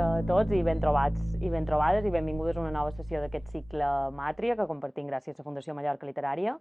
a tots i ben trobats i ben trobades i benvingudes a una nova sessió d'aquest cicle Màtria que compartim gràcies a la Fundació Mallorca Literària.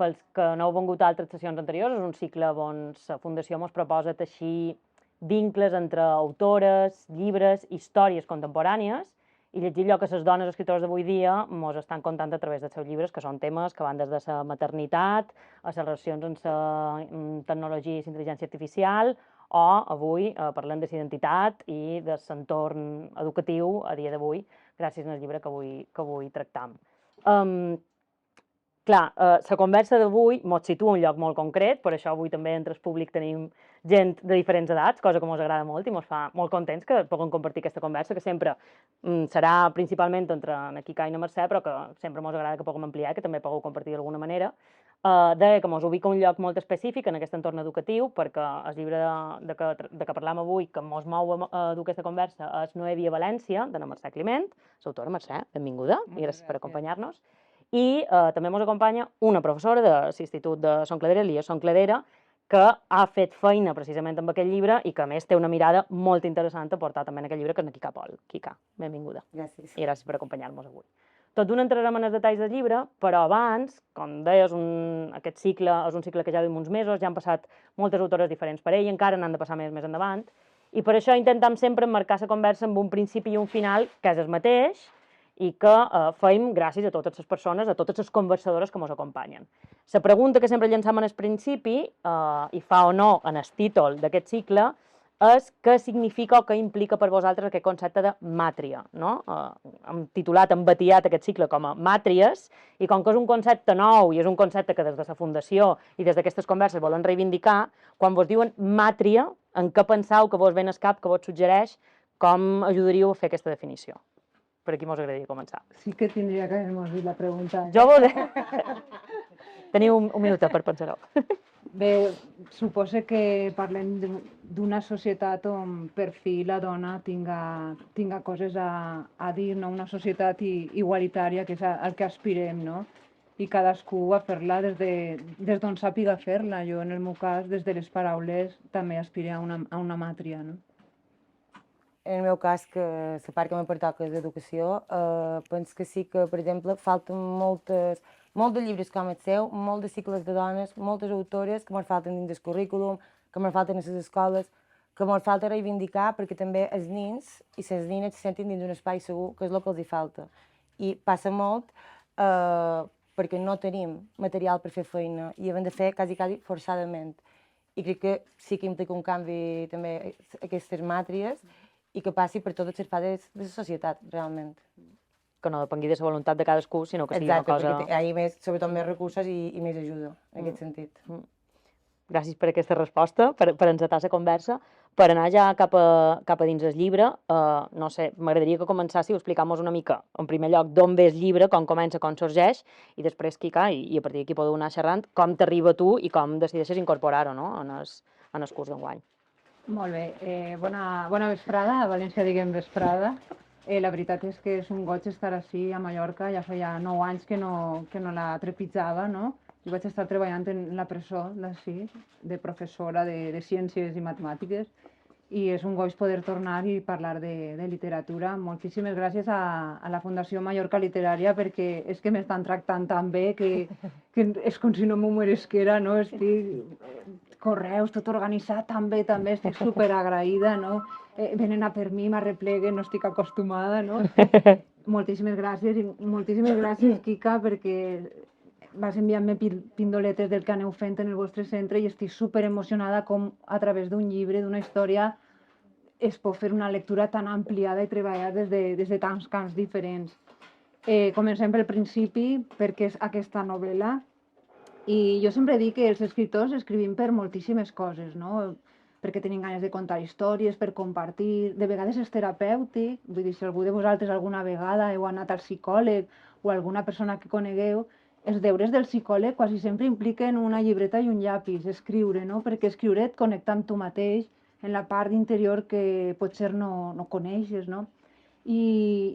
Pels que no heu vengut a altres sessions anteriors, és un cicle on la Fundació ens proposa teixir vincles entre autores, llibres, històries contemporànies i llegir allò que les dones escriptores d'avui dia ens estan contant a través dels seus llibres, que són temes que van des de la maternitat a les relacions amb la tecnologia i la intel·ligència artificial, o avui parlem de l'identitat i de l'entorn educatiu a dia d'avui, gràcies al llibre que avui tractam. Clar, la conversa d'avui ens situa un lloc molt concret, per això avui també entre el públic tenim gent de diferents edats, cosa que ens agrada molt i ens fa molt contents que puguem compartir aquesta conversa, que sempre serà principalment entre en Quica i na Mercè, però que sempre ens agrada que puguem ampliar, que també pugueu compartir d'alguna manera. Deia que ens ubica un lloc molt específic en aquest entorn educatiu, perquè el llibre de què parlam avui, que ens mou a dur aquesta conversa, és No hi havia València, de na Mercè Climent. L'autora, Mercè, benvinguda i gràcies per acompanyar-nos. I també ens acompanya una professora de l'Institut de Son Cladera, Elia Son Cladera, que ha fet feina precisament amb aquest llibre i que a més té una mirada molt interessant a portar també en aquest llibre, que és na Quica Pol. Quica, benvinguda. Gràcies. I gràcies per acompanyar-nos avui. Tot d'una entrarem en els detalls del llibre, però abans, com deies, aquest cicle és un cicle que ja duim uns mesos, ja han passat moltes autores diferents per ell, encara n'han de passar més endavant, i per això intentem sempre emmarcar la conversa amb un principi i un final que és el mateix, i que feim gràcies a totes les persones, a totes les conversadores que ens acompanyen. La pregunta que sempre llançam en el principi, i fa o no en el títol d'aquest cicle, és què significa o què implica per vosaltres aquest concepte de màtria, no? Hem titulat, hem batiat aquest cicle com a màtries, i com que és un concepte nou i és un concepte que des de la Fundació i des d'aquestes converses volen reivindicar, quan vos diuen màtria, en què penseu que vos ven al cap, que vos suggereix, com ajudaríeu a fer aquesta definició? Per aquí mos agradaria començar. Sí que tindria que haver-nos dit la pregunta. Jo vos... Teniu un minut per pensar-ho. Bé, suposo que parlem d'una societat on per fi la dona tinga coses a dir, no? Una societat igualitària, que és al que aspirem, no? I cadascú a fer-la des d'on sàpiga fer-la. Jo, en el meu cas, des de les paraules, també aspiro a una màtria, no? En el meu cas, que la part que me pertoca és d'educació, penso que sí que, per exemple, falten molts de llibres com el seu, molts de cicles de dones, moltes autores que ens falten dins del currículum, que ens falten a les escoles, que ens falta reivindicar perquè també els nens i les nines se sentin dins un espai segur, que és el que els hi falta. I passa molt perquè no tenim material per fer feina i hem de fer quasi forçadament. I crec que sí que implica un canvi també aquestes màtries i que passi per totes les fases de la societat, realment. Que no depengui de la voluntat de cadascú, sinó que sigui una cosa... Exacte, perquè hi ha sobretot més recursos i més ajuda, en aquest sentit. Gràcies per aquesta resposta, per encetar la conversa. Per anar ja cap a dins el llibre, no sé, m'agradaria que començássiu a explicar-nos una mica, en primer lloc, d'on ve el llibre, com comença, com sorgeix, i després, Quica, i a partir d'aquí podeu anar xerrant, com t'arriba a tu i com decideixes incorporar-ho, no?, en el curs d'enguany. Molt bé, bona vesprada, a València diguem vesprada. La veritat és que és un goig estar així a Mallorca, ja feia 9 anys que no la trepitjava, no? Jo vaig estar treballant en la presó d'ací, de professora de ciències i matemàtiques, i és un goig poder tornar i parlar de literatura. Moltíssimes gràcies a la Fundació Mallorca Literària, perquè és que m'estan tractant tan bé que és com si no m'ho meresquera, no? Estic... correus, tot organitzat, també, estic superagraïda, no? Venen a per mi, m'arrepleguen, no estic acostumada, no? Moltíssimes gràcies, i moltíssimes gràcies, Quica, perquè vas enviant-me pindoletes del que aneu fent en el vostre centre i estic superemocionada com a través d'un llibre, d'una història, es pot fer una lectura tan ampliada i treballar des de tants camps diferents. Comencem pel principi, perquè és aquesta novel·la. I jo sempre dic que els escriptors escrivim per moltíssimes coses, no? Perquè tenim ganes de contar històries, per compartir, de vegades és terapèutic, vull dir, si algú de vosaltres alguna vegada heu anat al psicòleg o alguna persona que conegueu, els deures del psicòleg quasi sempre impliquen una llibreta i un llapis, escriure, no? Perquè escriure et connecta amb tu mateix en la part interior que potser no coneixes, no?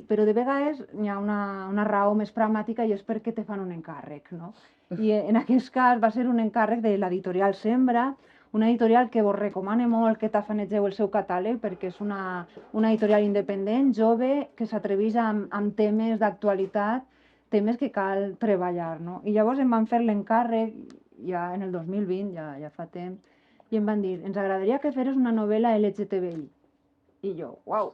Però de vegades hi ha una raó més pragmàtica i és perquè te fan un encàrrec, no? I en aquest cas va ser un encàrrec de l'editorial Sembra, una editorial que vos recomano molt que tafanegeu el seu catàleg, perquè és una editorial independent, jove, que s'atreveix amb temes d'actualitat, temes que cal treballar, no? I llavors em van fer l'encàrrec, ja en el 2020, ja fa temps, i em van dir, ens agradaria que feres una novel·la LGTBI. I jo, uau!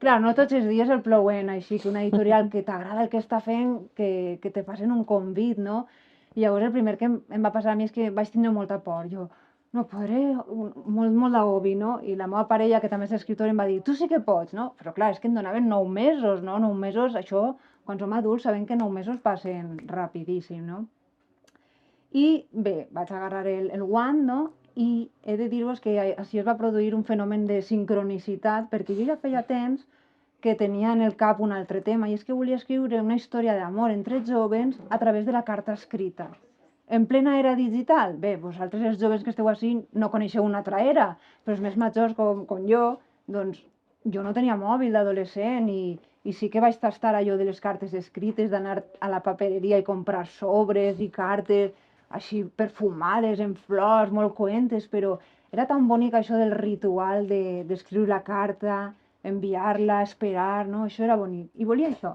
Clar, no tots els dies el plouen així, que una editorial que t'agrada el que està fent, que te facin un convit, no? I llavors el primer que em va passar a mi és que vaig tindre molta por. Jo, no podré, molt d'agobi, no? I la meva parella, que també és escriptora, em va dir, tu sí que pots, no? Però clar, és que em donaven 9 mesos, no? 9 mesos, això, quan som adults, sabem que 9 mesos passen rapidíssim, no? I bé, vaig agarrar el guant, no? I he de dir-vos que així es va produir un fenomen de sincronicitat, perquè jo ja feia temps que tenia en el cap un altre tema, i és que volia escriure una història d'amor entre joves a través de la carta escrita. En plena era digital, bé, vosaltres els joves que esteu així no coneixeu una altra era, però els més majors com jo, doncs jo no tenia mòbil d'adolescent i sí que vaig tastar allò de les cartes escrites, d'anar a la papereria i comprar sobres i cartes així perfumades, en flors, molt coentes, però era tan bonic això del ritual d'escriure la carta, enviar-la, esperar, no? Això era bonic. I volia això.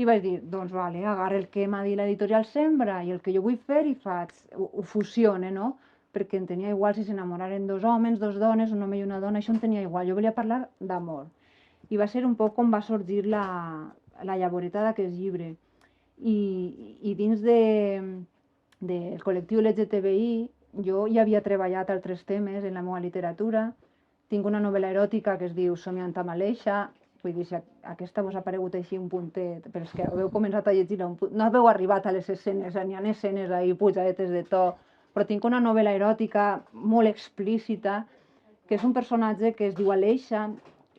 I vaig dir, doncs vale, agarra el que m'ha dit l'editorial Sembra i el que jo vull fer i faig, ho fusione, no? Perquè em tenia igual si s'enamoraren 2 homes, 2 dones, un home i una dona, això em tenia igual. Jo volia parlar d'amor. I va ser un poc com va sorgir la llavoreta d'aquest llibre. I dins del col·lectiu LGTBI, jo ja havia treballat altres temes en la meva literatura. Tinc una novel·la eròtica que es diu Somiant amb Aleixa, vull dir, si aquesta vos ha aparegut així un puntet, però és que heu començat a llegir un punt, no haveu arribat a les escenes, n'hi ha escenes ahí pujadetes de to, però tinc una novel·la eròtica molt explícita, que és un personatge que es diu Aleixa,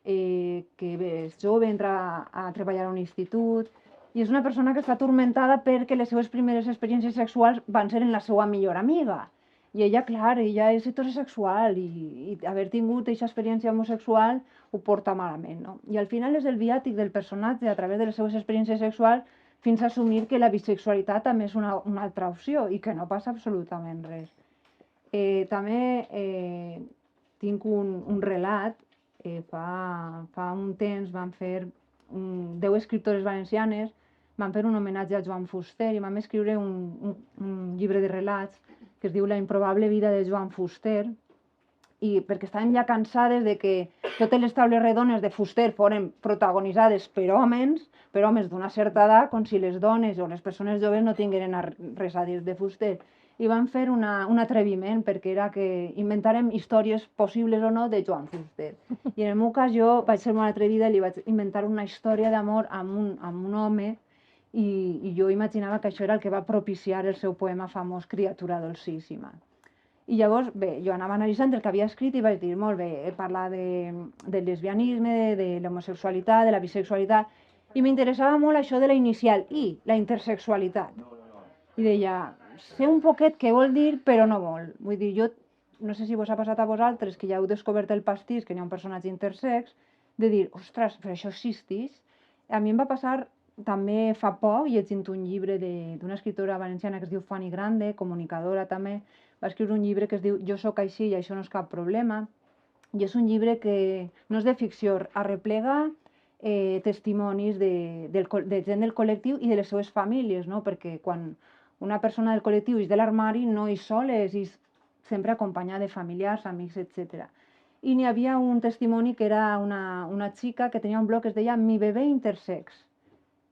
que és jove, entra a treballar a un institut, i és una persona que està atormentada perquè les seves primeres experiències sexuals van ser en la seva millor amiga. I ella, clar, ella és heterosexual i haver tingut aquesta experiència homosexual ho porta malament, no? I al final és el viàtic del personatge a través de les seves experiències sexuals fins a assumir que la bisexualitat també és una altra opció i que no passa absolutament res. També tinc un relat, fa un temps van fer 10 escriptores valencianes, van fer un homenatge a Joan Fuster i vam escriure un llibre de relats que es diu La improbable vida de Joan Fuster, i perquè estaven ja cansades de que totes les taules redones de Fuster foren protagonitzades per homes d'una certa edat, com si les dones o les persones joves no tingueren res a dir de Fuster. I van fer un atreviment, perquè era que inventàrem històries possibles o no de Joan Fuster. I en el meu cas jo vaig ser molt atrevida i li vaig inventar una història d'amor amb un home, i jo imaginava que això era el que va propiciar el seu poema famós Criatura dolcíssima. I llavors, bé, jo anava analitzant el que havia escrit i vaig dir, molt bé, parlar del lesbianisme, de l'homosexualitat, de la bisexualitat, i m'interessava molt això de la inicial I, la intersexualitat. I deia, sé un poquet què vol dir, però no molt. Vull dir, jo no sé si vos ha passat a vosaltres, que ja heu descobert el pastís, que n'hi ha un personatge intersex, de dir, ostres, però això existeix? A mi em va passar també fa poc, llegint un llibre d'una escriptora valenciana que es diu Fanny Grande, comunicadora també, va escriure un llibre que es diu Jo sóc així i això no és cap problema, i és un llibre que no és de ficció, arreplega testimonis de gent del col·lectiu i de les seves famílies, no? Perquè quan una persona del col·lectiu és de l'armari no és sola, és sempre acompanyada de familiars, amics, etc. I n'hi havia un testimoni que era una xica que tenia un blog que es deia Mi bebè intersex.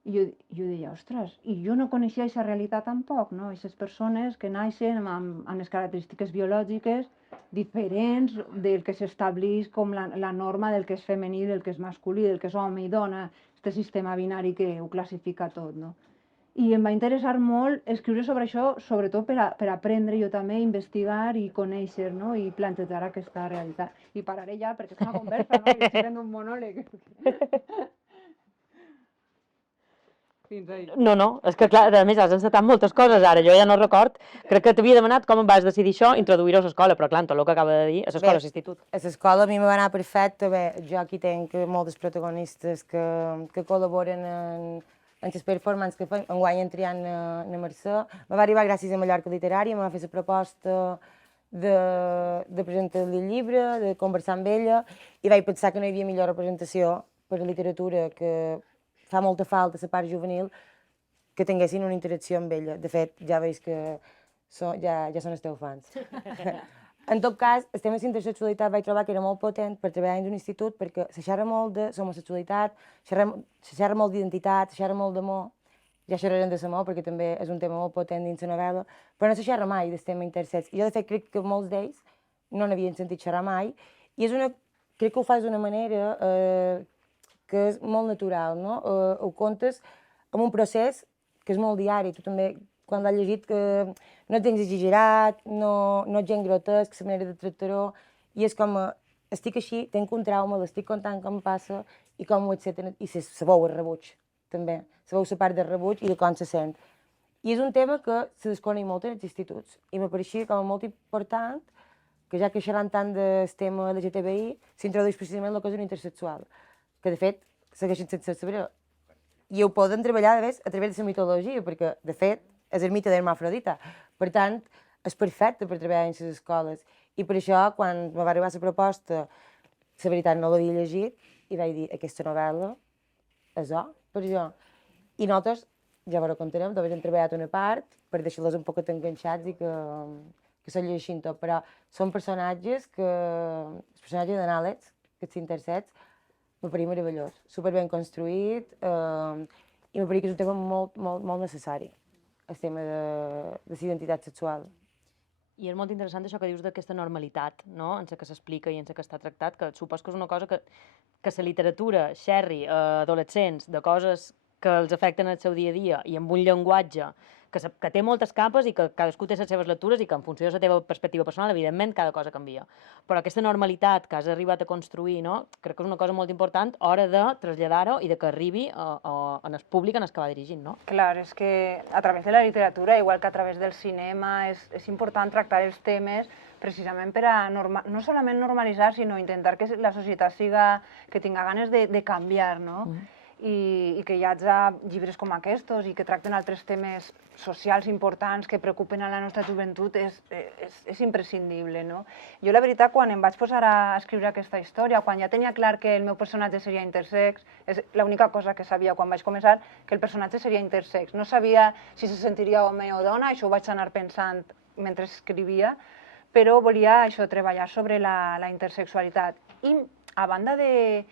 I jo deia, ostres, i jo no coneixia aquesta realitat tampoc, no? Aquestes persones que naixen amb les característiques biològiques diferents del que s'estableix com la norma del que és femení, del que és masculí, del que és home i dona, aquest sistema binari que ho classifica tot, no? I em va interessar molt escriure sobre això, sobretot per aprendre jo també, investigar i conèixer, no? I plantejar aquesta realitat. I pararé ja, perquè és una conversa, no? I estic fent un monòleg. Fins ahí. No, és que clar, a més has encetat moltes coses ara, jo ja no record, crec que t'havia demanat com vas decidir això, introduir-ho a l'escola, però clar, tot el que acaba de dir, a l'escola o a l'institut. A l'escola a mi me va anar perfecte, bé, jo aquí tenc moltes protagonistes que col·laboren en les performances que fem, enguany en triant na Mercè. Me va arribar gràcies a Mallorca Literària, me va fer la proposta de presentar-li el llibre, de conversar amb ella, i vaig pensar que no hi havia millor representació per a literatura, que fa molta falta la part juvenil, que tinguessin una interacció amb ella. De fet, ja veus que ja són els teus fans. En tot cas, el tema de la intersexualitat vaig trobar que era molt potent per treballar en un institut, perquè se xerra molt de l'homosexualitat, se xerra molt d'identitat, se xerra molt d'amor. Ja xerrarem de l'amor, perquè també és un tema molt potent dins la novel·la, però no se xerra mai del tema intersex. I jo, de fet, crec que molts d'ells no n'havien sentit xerrar mai, i crec que ho fas d'una manera que és molt natural, no? Ho contes amb un procés que és molt diari. Tu també, quan l'has llegit, que no tens exagerat, no és gent grotesc, la manera de tractar-ho, i és com, estic així, tenc un trauma, l'estic contant com passa, i com ho accepten, i se veu el rebuig, també. Se veu la part del rebuig i de com se sent. I és un tema que se desconeix molt en els instituts, i me pareixia com molt important que ja que xerrant tant del tema LGTBI, s'introdueix precisament la cosa intersexual, que de fet segueixen sense saber. I ho poden treballar a través de la mitologia, perquè de fet és el mite d'Hermafrodita. Per tant, és perfecte per treballar en les escoles. I per això, quan me va arribar la proposta, la veritat no l'havia llegit, i vaig dir, aquesta novel·la és per jo. I nosaltres, ja ho contarem, també hem treballat una part per deixar-los un poc enganxats i que se llegeixin tot, però són personatges el personatge d'en Àlex, que és intersex, me pareix meravellós, superben construït, i me pareix que és un tema molt, molt, molt necessari, el tema de la identitat sexual. I és molt interessant això que dius d'aquesta normalitat, no?, en la que s'explica i en la que està tractat, que supos que és una cosa que la literatura xerri a adolescents de coses que els afecten el seu dia a dia i amb un llenguatge que té moltes capes i que cadascú té les seves lectures i que en funció de la teva perspectiva personal, evidentment, cada cosa canvia. Però aquesta normalitat que has arribat a construir, no?, crec que és una cosa molt important a hora de traslladar-ho i de que arribi en el públic en el que va dirigint, no? Clar, és que a través de la literatura, igual que a través del cinema, és important tractar els temes precisament per a no solament normalitzar, sinó intentar que la societat que tinga ganes de canviar, no? I que hi hagi llibres com aquests i que tracten altres temes socials importants que preocupen a la nostra joventut és imprescindible, no? Jo, la veritat, quan em vaig posar a escriure aquesta història, quan ja tenia clar que el meu personatge seria intersex, és l'única cosa que sabia quan vaig començar, que el personatge seria intersex. No sabia si se sentiria home o dona, això ho vaig anar pensant mentre escrivia, però volia això, treballar sobre la intersexualitat. I a banda de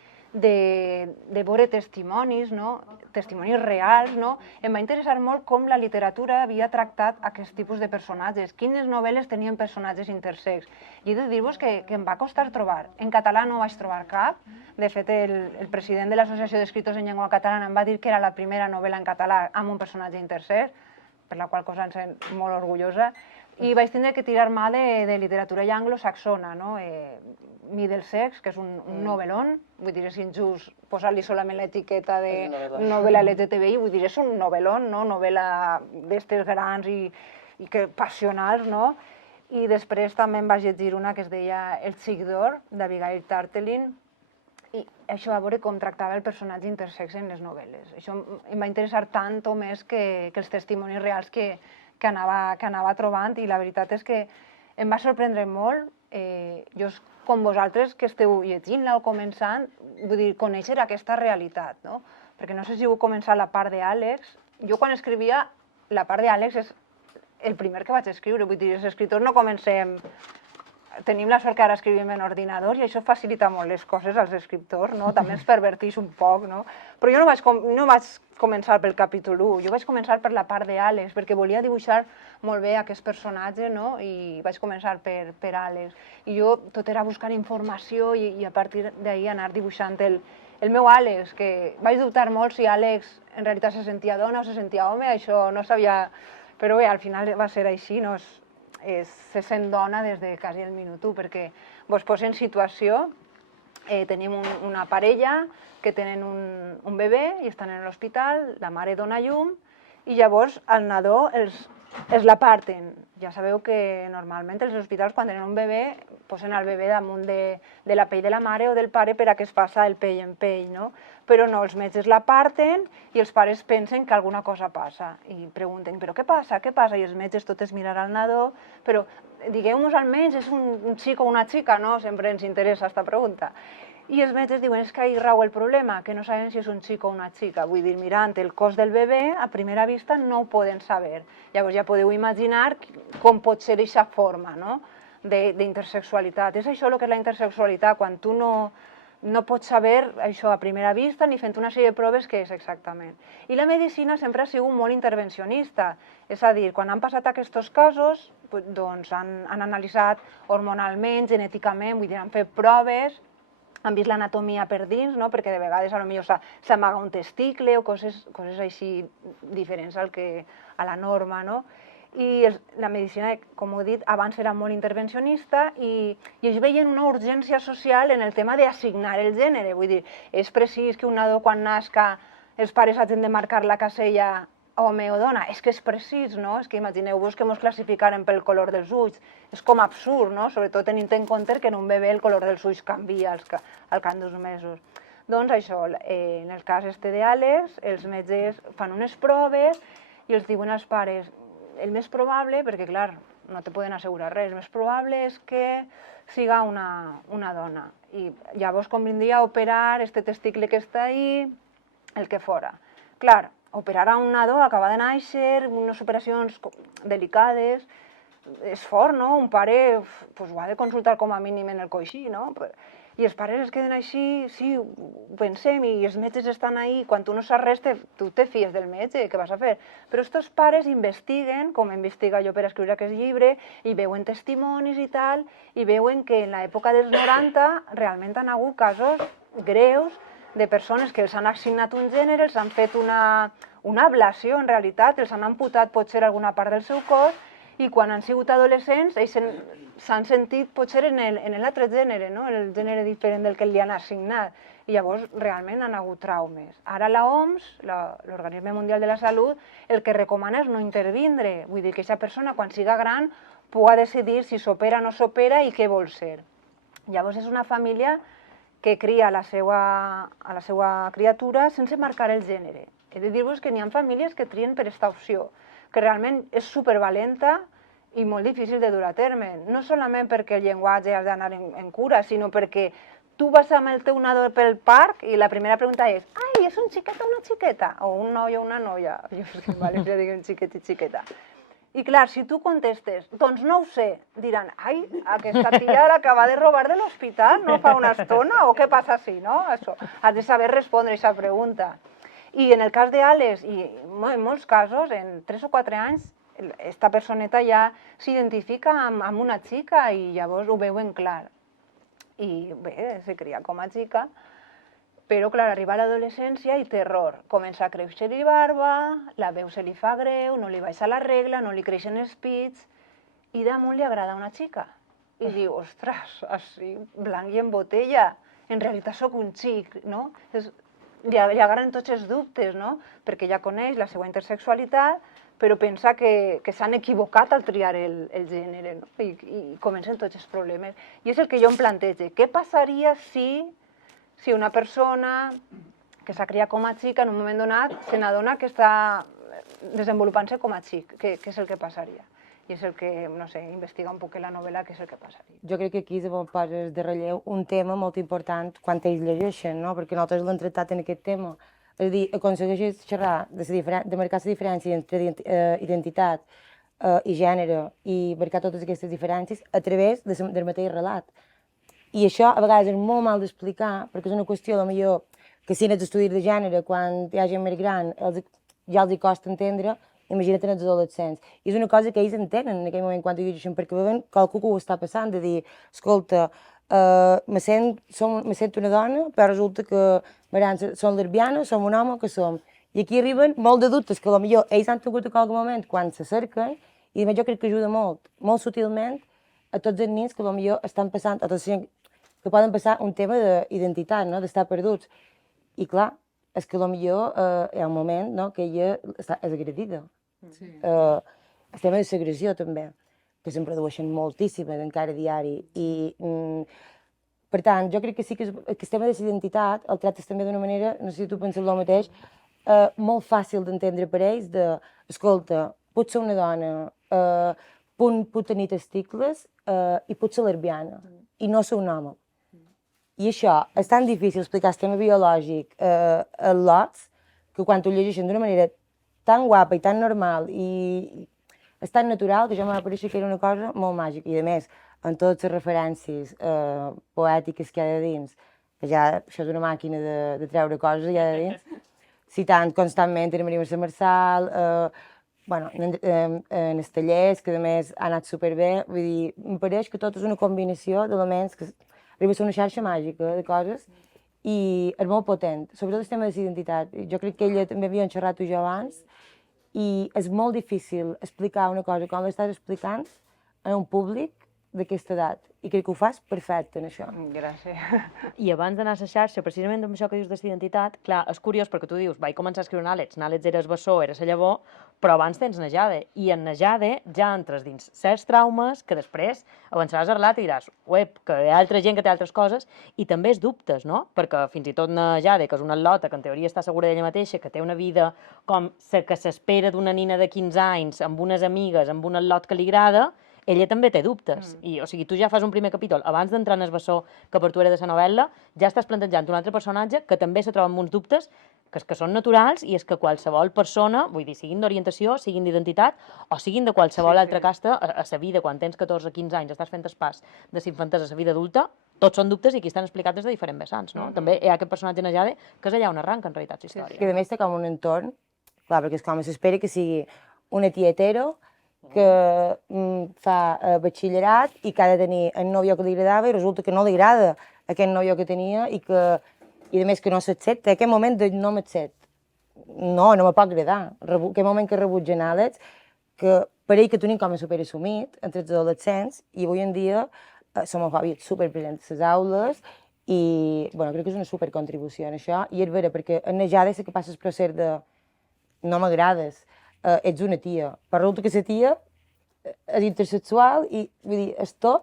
veure testimonis, no?, testimonis reals, no?, em va interessar molt com la literatura havia tractat aquest tipus de personatges, quines novel·les tenien personatges intersex. I he de dir-vos que em va costar trobar. En català no vaig trobar cap. De fet, el president de l'Associació d'Escriptors en Llengua Catalana em va dir que era la primera novel·la en català amb un personatge intersex, per la qual cosa em sent molt orgullosa, i vaig tindre que tirar mà de literatura ja anglosaxona, no? Middlesex, que és un novel·lón, vull dir, és injust posar-li solament l'etiqueta de novel·la LGTBI, vull dir, és un novel·lón, no? Novel·la d'estes grans i passionals, no? I després també em vaig llegir una que es deia El xic d'or, d'Abigail Tartelin, i això a veure com tractava el personatge intersex en les novel·les. Això em va interessar tant o més que els testimonis reals que anava trobant, i la veritat és que em va sorprendre molt. Jo, com vosaltres que esteu llegint-la o començant, vull dir, conèixer aquesta realitat, no? Perquè no sé si heu començat la part d'Àlex. Jo, quan escrivia, la part d'Àlex és el primer que vaig escriure. Vull dir, els escriptors no comencem... Tenim la sort que ara escrivim en ordinador i això facilita molt les coses als escriptors, no? També ens perverteix un poc, no? Però jo no vaig començar pel capítol 1, jo vaig començar per la part d'Àlex, perquè volia dibuixar molt bé aquest personatge, no? I vaig començar per Àlex. I jo tot era buscar informació i a partir d'ahir anar dibuixant el meu Àlex, que vaig dubtar molt si Àlex en realitat se sentia dona o se sentia home, això no sabia... Però bé, al final va ser així, no? Se sent dona des de quasi el minut 1, perquè vos poso en situació, tenim una parella que tenen un bebè i estan en l'hospital, la mare dona llum i llavors el nadó els l'aparten. Ja sabeu que normalment els hospitals quan tenen un bebè posen el bebè damunt de la pell de la mare o del pare per a que es faça el pell en pell, no? Però no, els metges l'aparten i els pares pensen que alguna cosa passa i pregunten, però què passa, què passa? I els metges totes miren al nadó, però digueu-nos almenys, és un xic o una xica, no? Sempre ens interessa aquesta pregunta. I els metges diuen, és que ahí rau el problema, que no saben si és un xic o una xica. Vull dir, mirant el cos del bebè, a primera vista no ho poden saber. Llavors ja podeu imaginar com pot ser aquesta forma, no? D'intersexualitat. És això el que és la intersexualitat, quan tu no pots saber això a primera vista ni fent una sèrie de proves què és exactament. I la medicina sempre ha sigut molt intervencionista, és a dir, quan han passat aquests casos, doncs han analitzat hormonalment, genèticament, vull dir, han fet proves, han vist l'anatomia per dins, no? Perquè de vegades potser s'amaga un testicle o coses així diferents a la norma, no? I la medicina, com he dit, abans era molt intervencionista i ells veien una urgència social en el tema d'assignar el gènere. Vull dir, és precís que un nadó quan nasca els pares hagin de marcar la casella home o dona. És que és precís, no? És que imagineu-vos que ens classificaren pel color dels ulls. És com absurd, no? Sobretot tenint en compte que en un bebè el color dels ulls canvia al cap dels mesos. Doncs això, en el cas d'Àlex, els metges fan unes proves i els diuen als pares el més probable, perquè clar, no te poden assegurar res, el més probable és que siga una dona. I llavors convindria operar este testicle que està ahí, el que fora. Clar, operar a un nadó acaba de néixer, unes operacions delicades, és fort, no? Un pare ho ha de consultar com a mínim en el coixí, no? I els pares es queden així, sí, ho pensem, i els metges estan ahí, quan tu no saps res, tu te fies del metge, què vas a fer? Però estos pares investiguen, com investiga jo per escriure aquest llibre, i veuen testimonis i tal, i veuen que en l'època dels 90 realment han hagut casos greus de persones que els han assignat un gènere, els han fet una ablació, en realitat, els han amputat potser alguna part del seu cos, i quan han sigut adolescents ells s'han sentit potser en l'altre gènere, no? El gènere diferent del que li han assignat. I llavors realment han hagut traumes. Ara la OMS, l'Organisme Mundial de la Salut, el que recomana és no intervindre. Vull dir que aquesta persona, quan siga gran, pugui decidir si s'opera o no s'opera i què vol ser. Llavors és una família que cria a la seva criatura sense marcar el gènere. He de dir-vos que n'hi ha famílies que trien per aquesta opció, que realment és supervalenta i molt difícil de dur a terme. No solament perquè el llenguatge has d'anar en cura, sinó perquè tu vas amb el teu nadó pel parc i la primera pregunta és «Ai, és un xiquet o una xiqueta?» o un noi o una noia. Jo és que en València diguem xiquet i xiqueta. I clar, si tu contestes, doncs no ho sé, diran, ai, aquesta tia l'acaba de robar de l'hospital, no fa una estona, o què passa així, no? Això, has de saber respondre a aquesta pregunta. I en el cas d'Àlex, i en molts casos, en 3 o 4 anys, aquesta personeta ja s'identifica amb una xica i llavors ho veuen clar. I bé, se cria com a xica, però clar, arriba a l'adolescència i terror. Comença a créixer-li barba, la veu se li fa greu, no li baixa la regla, no li creixen els pits, i damunt li agrada una xica. I diu, ostres, així, blanc i en botella, en realitat sóc un xic, no? Li agarren tots els dubtes, no? Perquè ja coneix la seva intersexualitat, però pensa que s'han equivocat al triar el gènere, no? I comencen tots els problemes. I és el que jo em plantege. Què passaria si una persona que s'ha criat com a xic en un moment donat se n'adona que està desenvolupant-se com a xic? Què és el que passaria? I és el que, no sé, investiga un poc la novel·la, què és el que passaria. Jo crec que aquí poses de relleu un tema molt important quan ells llegeixen, no? Perquè nosaltres l'hem tractat en aquest tema. És a dir, aconsegueixes xerrar de marcar la diferència entre identitat i gènere i marcar totes aquestes diferències a través del mateix relat. I això a vegades és molt mal d'explicar, perquè és una qüestió, potser, que si en els estudis de gènere, quan hi ha gent més gran, ja els costa entendre, imagina't en els adolescents. I és una cosa que ells entenen en aquell moment quan ho llegeixen, perquè veuen qualcú que ho està passant, de dir, escolta, me sento una dona, però resulta que som lesbianes, som un home, que som. I aquí arriben molt de dubtes que potser ells han tingut en algun moment quan s'acerquen, i jo crec que ajuda molt, molt sutilment, a tots els nens que potser estan passant, a tots els nens que poden passar un tema d'identitat, no? D'estar perduts. I clar, és que potser hi ha un moment, no? Que ella és agredida. Sí. El tema de segregació també, que se'n produeixen moltíssimes encara a diari. I, per tant, jo crec que sí que el tema de la identitat el tractes també d'una manera, no sé si tu penses el mateix, molt fàcil d'entendre per ells, escolta, pots ser una dona, pot tenir testicles i pot ser lesbiana i no ser un home. I això és tan difícil explicar el tema biològic a lots que quan ho llegeixen d'una manera tan guapa i tan normal i és tan natural que jo m'ha pareixer que era una cosa molt màgica. I a més, en totes les referències poètiques que hi ha de dins, que ja això és una màquina de treure coses hi ha de dins, citant constantment a Maria Mercè Marçal, en els tallers, que a més ha anat superbé. Vull dir, em pareix que tot és una combinació d'elements que arriba a ser una xarxa màgica de coses i és molt potent, sobretot el tema de l'identitat. Jo crec que ella també havia xerrat tu jo abans i és molt difícil explicar una cosa com l'estàs explicant a un públic d'aquesta edat. I crec que ho fas perfecte, en això. Gràcies. I abans d'anar a la xarxa, precisament amb això que dius de l'identitat, clar, és curiós perquè tu dius, vaig començar a escriure Nàlets era el bessó, era la llavor, però abans tens Nejade, i en Nejade ja entres dins certs traumes que després avançaràs a relat i diràs, uep, que hi ha altra gent que té altres coses, i també és dubtes, no? Perquè fins i tot Nejade, que és una atleta que en teoria està segura d'ella mateixa, que té una vida com la que s'espera d'una nina de 15 anys, amb unes amigues, amb un atlot que li agrada, ella també té dubtes. I, o sigui, tu ja fas un primer capítol, abans d'entrar en el bessó, que per tu era de la novel·la, ja estàs plantejant un altre personatge que també se troba amb uns dubtes que són naturals i és que qualsevol persona, vull dir, siguin d'orientació, siguin d'identitat o siguin de qualsevol altra casta a la vida, quan tens 14 o 15 anys, estàs fent el pas de la infantesa a la vida adulta, tots són dubtes i aquí estan explicats des de diferents vessants, no? També hi ha aquest personatge Nejade que és allà on arranca, en realitat, la història. Que a més té com un entorn, clar, perquè és com s'espera que sigui una tia hetero que fa batxillerat i que ha de tenir el nòvio que li agradava i resulta que no li agrada aquest nòvio que tenia i a més que no s'accepta, aquest moment de no m'accepta. No me pot agradar. Aquest moment que rebutgen Àlex, que per ell que tenim com a superassumit entre els adolescents i avui en dia l'homofòbia superpresent a les aules i crec que és una supercontribució en això i és vera perquè en Nejade és que passa el procés de no m'agrades, ets una tia, però resulta que la tia és intersexual i vull dir, és tot.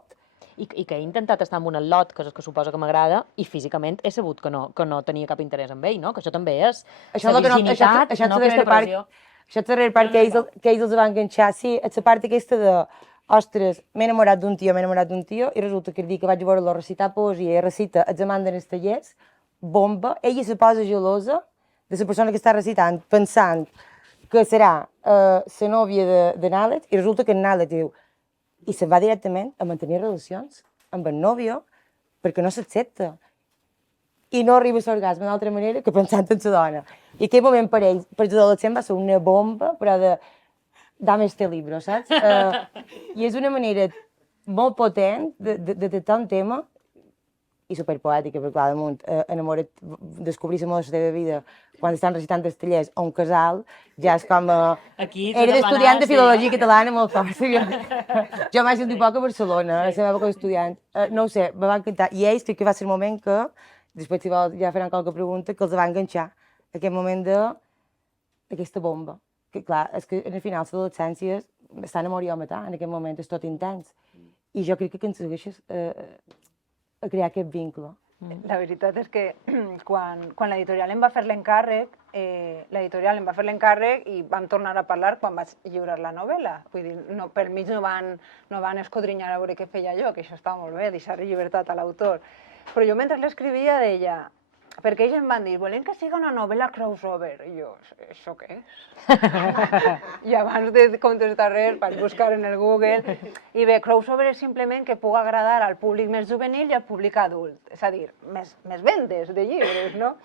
I que he intentat estar amb un atlot, que és el que suposa que m'agrada, i físicament he sabut que no tenia cap interès en ell, no? Que això també és la virginitat, no aquesta pressió. Això és la darrera part que ells els van enganxar, sí, és la part aquesta de ostres, m'he enamorat d'un tio, i resulta que el dia que vaig veure-lo recitar poesia i recita els amants en els tallers, bomba, ella se posa gelosa de la persona que està recitant, pensant que serà la nòvia de Nàlets, i resulta que Nàlets diu, i se'n va directament a mantenir relacions amb el nòvio perquè no s'accepta. I no arriba a l'orgasme d'altra manera que pensant en la dona. I aquell moment per ells, per els adolescents, va ser una bomba, però de dame este libro, saps? I és una manera molt potent de tractar un tema i superpoètica, perquè clar, damunt, enamora't, descobrir la moda de la teva vida quan estan recitant els tallers a un casal, ja és com... Era d'estudiant de filologia catalana molt fort. Jo m'he sentit poc a Barcelona, a la seva època d'estudiant. No ho sé, me va encantar. I ells crec que va ser el moment que, després si vol ja faran qualque pregunta, que els va enganxar. Aquest moment d'aquesta bomba. Que clar, és que al final l'adolescència està a morir o matar, en aquest moment és tot intens. I jo crec que aconsegueixes a crear aquest vincle. La veritat és que quan l'editorial em va fer l'encàrrec, i vam tornar a parlar quan vaig lliurar la novel·la. Vull dir, pel mig no van escodrinyar a veure què feia jo, que això estava molt bé, deixar-li llibertat a l'autor. Però jo mentre l'escrivia deia, perquè ells em van dir, volem que siga una novel·la crossover. I jo, això què és? I abans de contestar res, vaig buscar en el Google, i bé, crossover és simplement que pugui agradar al públic més juvenil i al públic adult, és a dir, més vendes de llibres, no?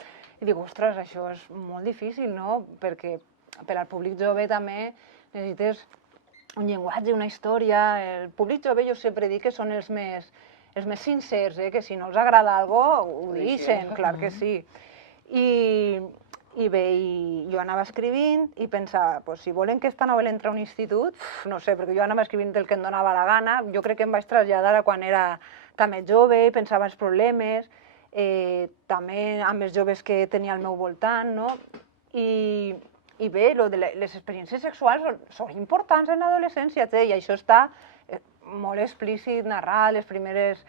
I dic, ostres, això és molt difícil, no? Perquè per al públic jove també necessites un llenguatge, una història. El públic jove jo sempre dic que són els més sincers, que si no els agrada alguna cosa, ho deixen, clar que sí. I bé, jo anava escrivint i pensava, si volen que aquesta novel·la entri a un institut, no sé, perquè jo anava escrivint el que em donava la gana, jo crec que em vaig traslladar a quan era també jove, pensava els problemes, també amb els joves que tenia al meu voltant, no? I bé, les experiències sexuals són importants en l'adolescència, i això està molt explícit, narrar les primeres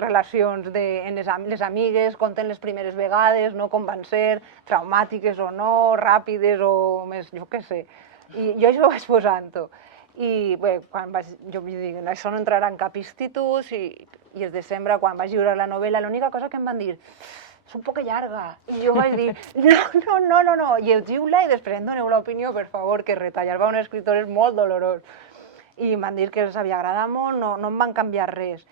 relacions les amigues, conten les primeres vegades, com van ser, traumàtiques o no, ràpides o més, jo què sé. I jo això ho vaig posant-ho. I bé, jo vull dir, això no entrarà en cap institut i el desembre, quan vaig lliurar la novel·la, l'única cosa que em van dir és un poc llarga. I jo vaig dir, no, llegiu-la i després em doneu l'opinió, per favor, que retallar-va un escriptor és molt dolorós. I em van dir que els havia agradat molt, no em van canviar res.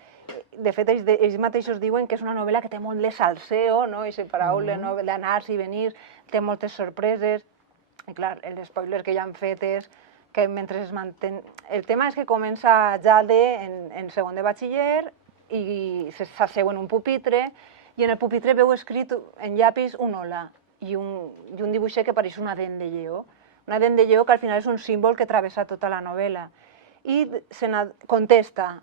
De fet, ells mateixos diuen que és una novel·la que té molt de salseo, no? Aquesta paraula, no? D'anar-se i venir, té moltes sorpreses. I clar, els spoilers que ja han fet és que mentre es mantén... El tema és que comença Jade en segon de batxiller i s'asseu en un pupitre i en el pupitre veu escrit en llapis un hola i un dibuixet que pareix una dent de lleó. Una dent de lleó que al final és un símbol que travessa tota la novel·la. I contesta,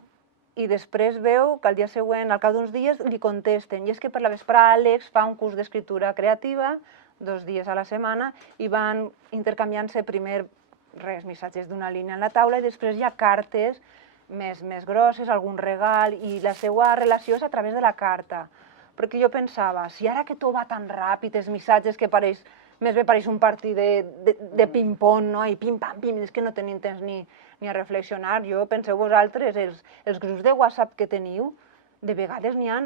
i després veu que al dia següent, al cap d'uns dies, li contesten. I és que per la vesprada Àlex fa un curs d'escriptura creativa, 2 dies a la setmana, i van intercanviant-se primer missatges d'una línia en la taula i després hi ha cartes més grosses, algun regal, i la seva relació és a través de la carta. Perquè jo pensava, si ara que tot va tan ràpid, els missatges que més bé pareix un partit de ping-pong, no? I pim-pam-pim, és que no tenim temps ni a reflexionar. Jo, penseu vosaltres, els grups de WhatsApp que teniu, de vegades n'hi ha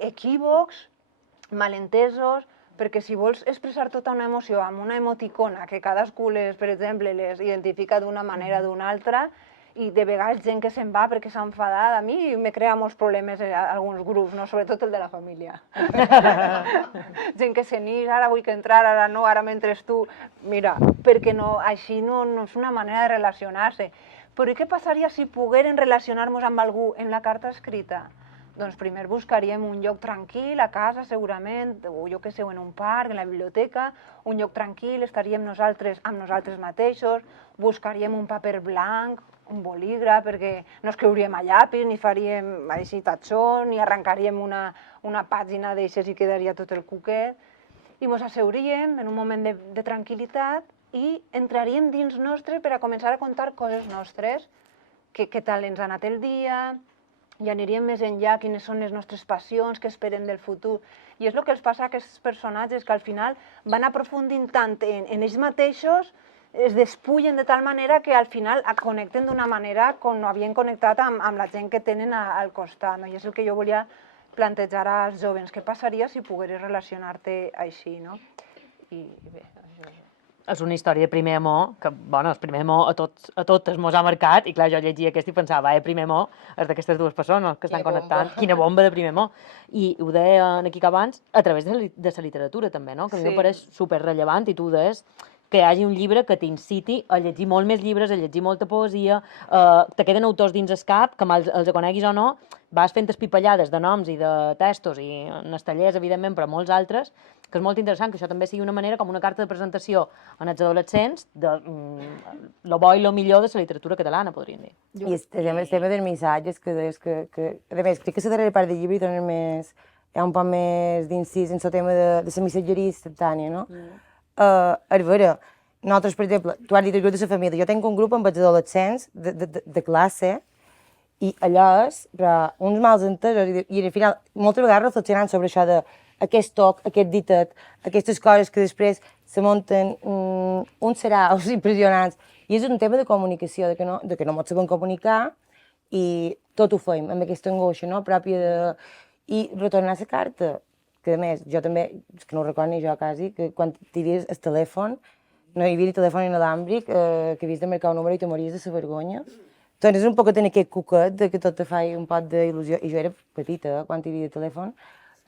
equívocs, malentesos, perquè si vols expressar tota una emoció amb una emoticona que cadascú, per exemple, les identifica d'una manera o d'una altra, i de vegades gent que se'n va perquè s'ha enfadat, a mi me crea molts problemes alguns grups, no? Sobretot el de la família. Gent que se n'hi, ara vull que entrar, ara no, ara mentre tu... Mira, perquè així no és una manera de relacionar-se. Però i què passaria si pogueren relacionar-nos amb algú en la carta escrita? Doncs primer buscaríem un lloc tranquil, a casa segurament, o jo que sé, en un parc, en la biblioteca, un lloc tranquil, estaríem nosaltres amb nosaltres mateixos, buscaríem un paper blanc, un bolígraf, perquè no escriuríem a llapis, ni faríem així tatxó, ni arrencaríem una pàgina d'eixes i quedaria tot el cuquet, i ens asseuríem en un moment de tranquil·litat i entraríem dins nostre per a començar a contar coses nostres, què tal ens ha anat el dia, i aniríem més enllà, quines són les nostres passions, què esperem del futur. I és el que els passa a aquests personatges, que al final van aprofundint tant en ells mateixos, es despullen de tal manera que al final connecten d'una manera com no havien connectat amb la gent que tenen al costat. I és el que jo volia plantejar als jovens. Què passaria si pogueres relacionar-te així, no? I bé, això és... És una història de primer amor, que, bueno, el primer amor a totes mos ha marcat, i clar, jo llegia aquesta i pensava, primer amor és d'aquestes dues persones que estan connectant. Quina bomba de primer amor. I ho deien aquí abans, a través de la literatura també, no? Que a mi em pareix superrellevant, i tu deies que hi hagi un llibre que t'inciti a llegir molt més llibres, a llegir molta poesia, te queden autors dins el cap, que els coneguis o no, vas fent espipallades de noms i de textos, i en els tallers, evidentment, però molts altres, que és molt interessant que això també sigui una manera com una carta de presentació en els adolescents de lo bo i lo millor de la literatura catalana, podríem dir. I el tema dels missatges, que deies que... A més, crec que la darrera part del llibre hi ha un poc més d'incís en el tema de la missatgeria instantània, no? A veure, nosaltres, per exemple, tu has dit el grup de la família, jo tinc un grup amb els adolescents de classe, i allò és, però uns mals entesos, i al final, moltes vegades reflexionant sobre això de aquest toc, aquest ditet, aquestes coses que després se munten uns saraus impressionants, i és un tema de comunicació, de que no ens sabem comunicar, i tot ho fem amb aquesta angoixa, no?, pròpia de... I retornar a la carta, que a més, jo també, és que no ho recordo ni jo quasi, que quan tires el telèfon, no hi havia ni telèfon inalàmbric, que havies de marcar un número i te mories de la vergonya. Doncs és un poc tenir aquest cuquet de que tot te fa un poc d'il·lusió. I jo era petita, quan hi havia telèfon,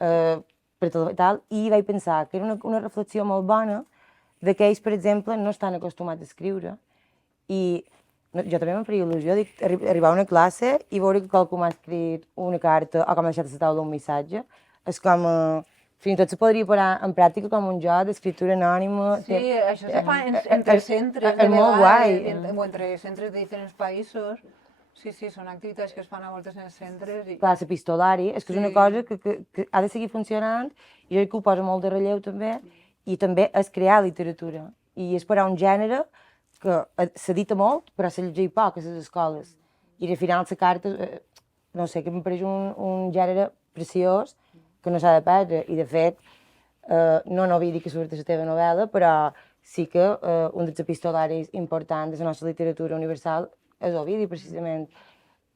i vaig pensar que era una reflexió molt bona d'aquells, per exemple, no estan acostumats a escriure. I jo també em faria il·lusió arribar a una classe i veure que qualcú m'ha escrit una carta o que m'ha deixat a la taula un missatge. És com... Fins i tot se podria posar en pràctica com un joc d'escriptura anònima. Sí, això se fa entre centres de vegades, o entre centres de diferents països. Sí, són activitats que es fan a voltes en els centres. Clar, l'epistolari, és que és una cosa que ha de seguir funcionant, i jo crec que ho posa molt de relleu també, i també és crear literatura. I és parar un gènere que s'edita molt, però se llegeix poc a les escoles. I al final la carta, no sé, que em pareix un gènere preciós, que no s'ha de perdre, i de fet, no havia dit que surt a la teva novel·la, però sí que un dels epistolaris importants de la nostra literatura universal és Ovidi, precisament.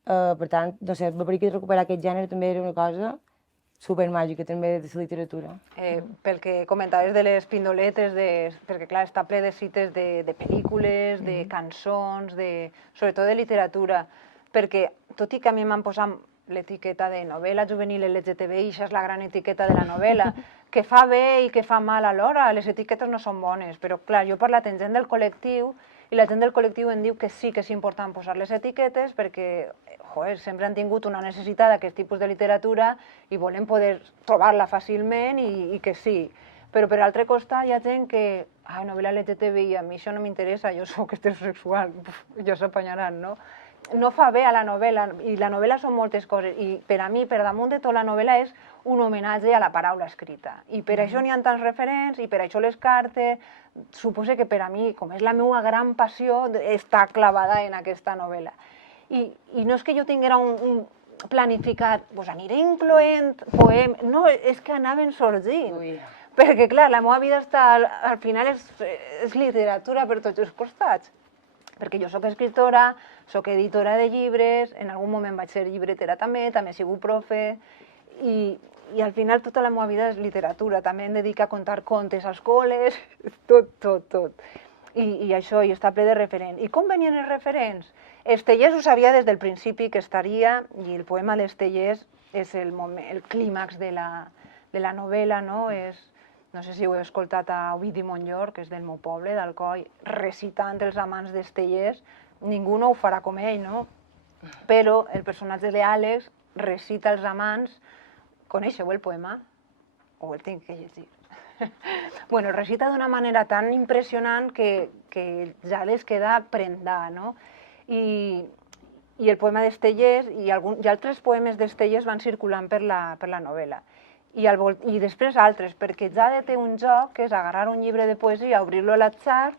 Per tant, no sé, va per aquí recuperar aquest gènere també era una cosa supermàgica també de la literatura. Pel que comentaves de les pindoletes, perquè clar, està ple de cites de pel·lícules, de cançons, sobretot de literatura, perquè tot i que a mi m'han posat l'etiqueta de novel·la juvenil LGTBI, això és la gran etiqueta de la novel·la, que fa bé i que fa mal alhora, les etiquetes no són bones, però clar, jo he parlat amb gent del col·lectiu i la gent del col·lectiu em diu que sí que és important posar les etiquetes perquè, joder, sempre han tingut una necessitat d'aquest tipus de literatura i volen poder trobar-la fàcilment i que sí. Però per altre costat hi ha gent que, novel·la LGTBI, a mi això no m'interessa, jo soc heterosexual, ja s'apanyaran, no? No fa bé a la novel·la, i la novel·la són moltes coses, i per a mi, per damunt de tot, la novel·la és un homenatge a la paraula escrita. I per això n'hi ha tants referents, i per això les cartes, suposo que per a mi, com és la meva gran passió, està clavada en aquesta novel·la. I no és que jo tinguera un planificat, doncs aniré incloent poemes, no, és que anaven sorgint. Perquè, clar, la meva vida està, al final és literatura per tots els costats. Perquè jo sóc escriptora, sóc editora de llibres, en algun moment vaig ser llibretera també he sigut profe, i al final tota la meva vida és literatura, també em dedico a contar contes als col·les, tot. I això, i està ple de referents. I com venien els referents? Estellés ho sabia des del principi que estaria, i el poema d'Estellés és el clímax de la novel·la, no? No sé si ho heu escoltat a Ovidi Montllor, que és del meu poble, d'Alcoi, recitant els amants d'Estellés. Ningú no ho farà com ell, no? Però el personatge d'Àlex recita els amants. Coneixeu el poema? O el tinc que llegir? Bueno, el recita d'una manera tan impressionant que ja les queda prendar, no? I el poema d'Estellés i altres poemes d'Estellés van circulant per la novel·la. I després altres, perquè Jade té un joc que és agarrar un llibre de poesia, obrir-lo a l'atzar,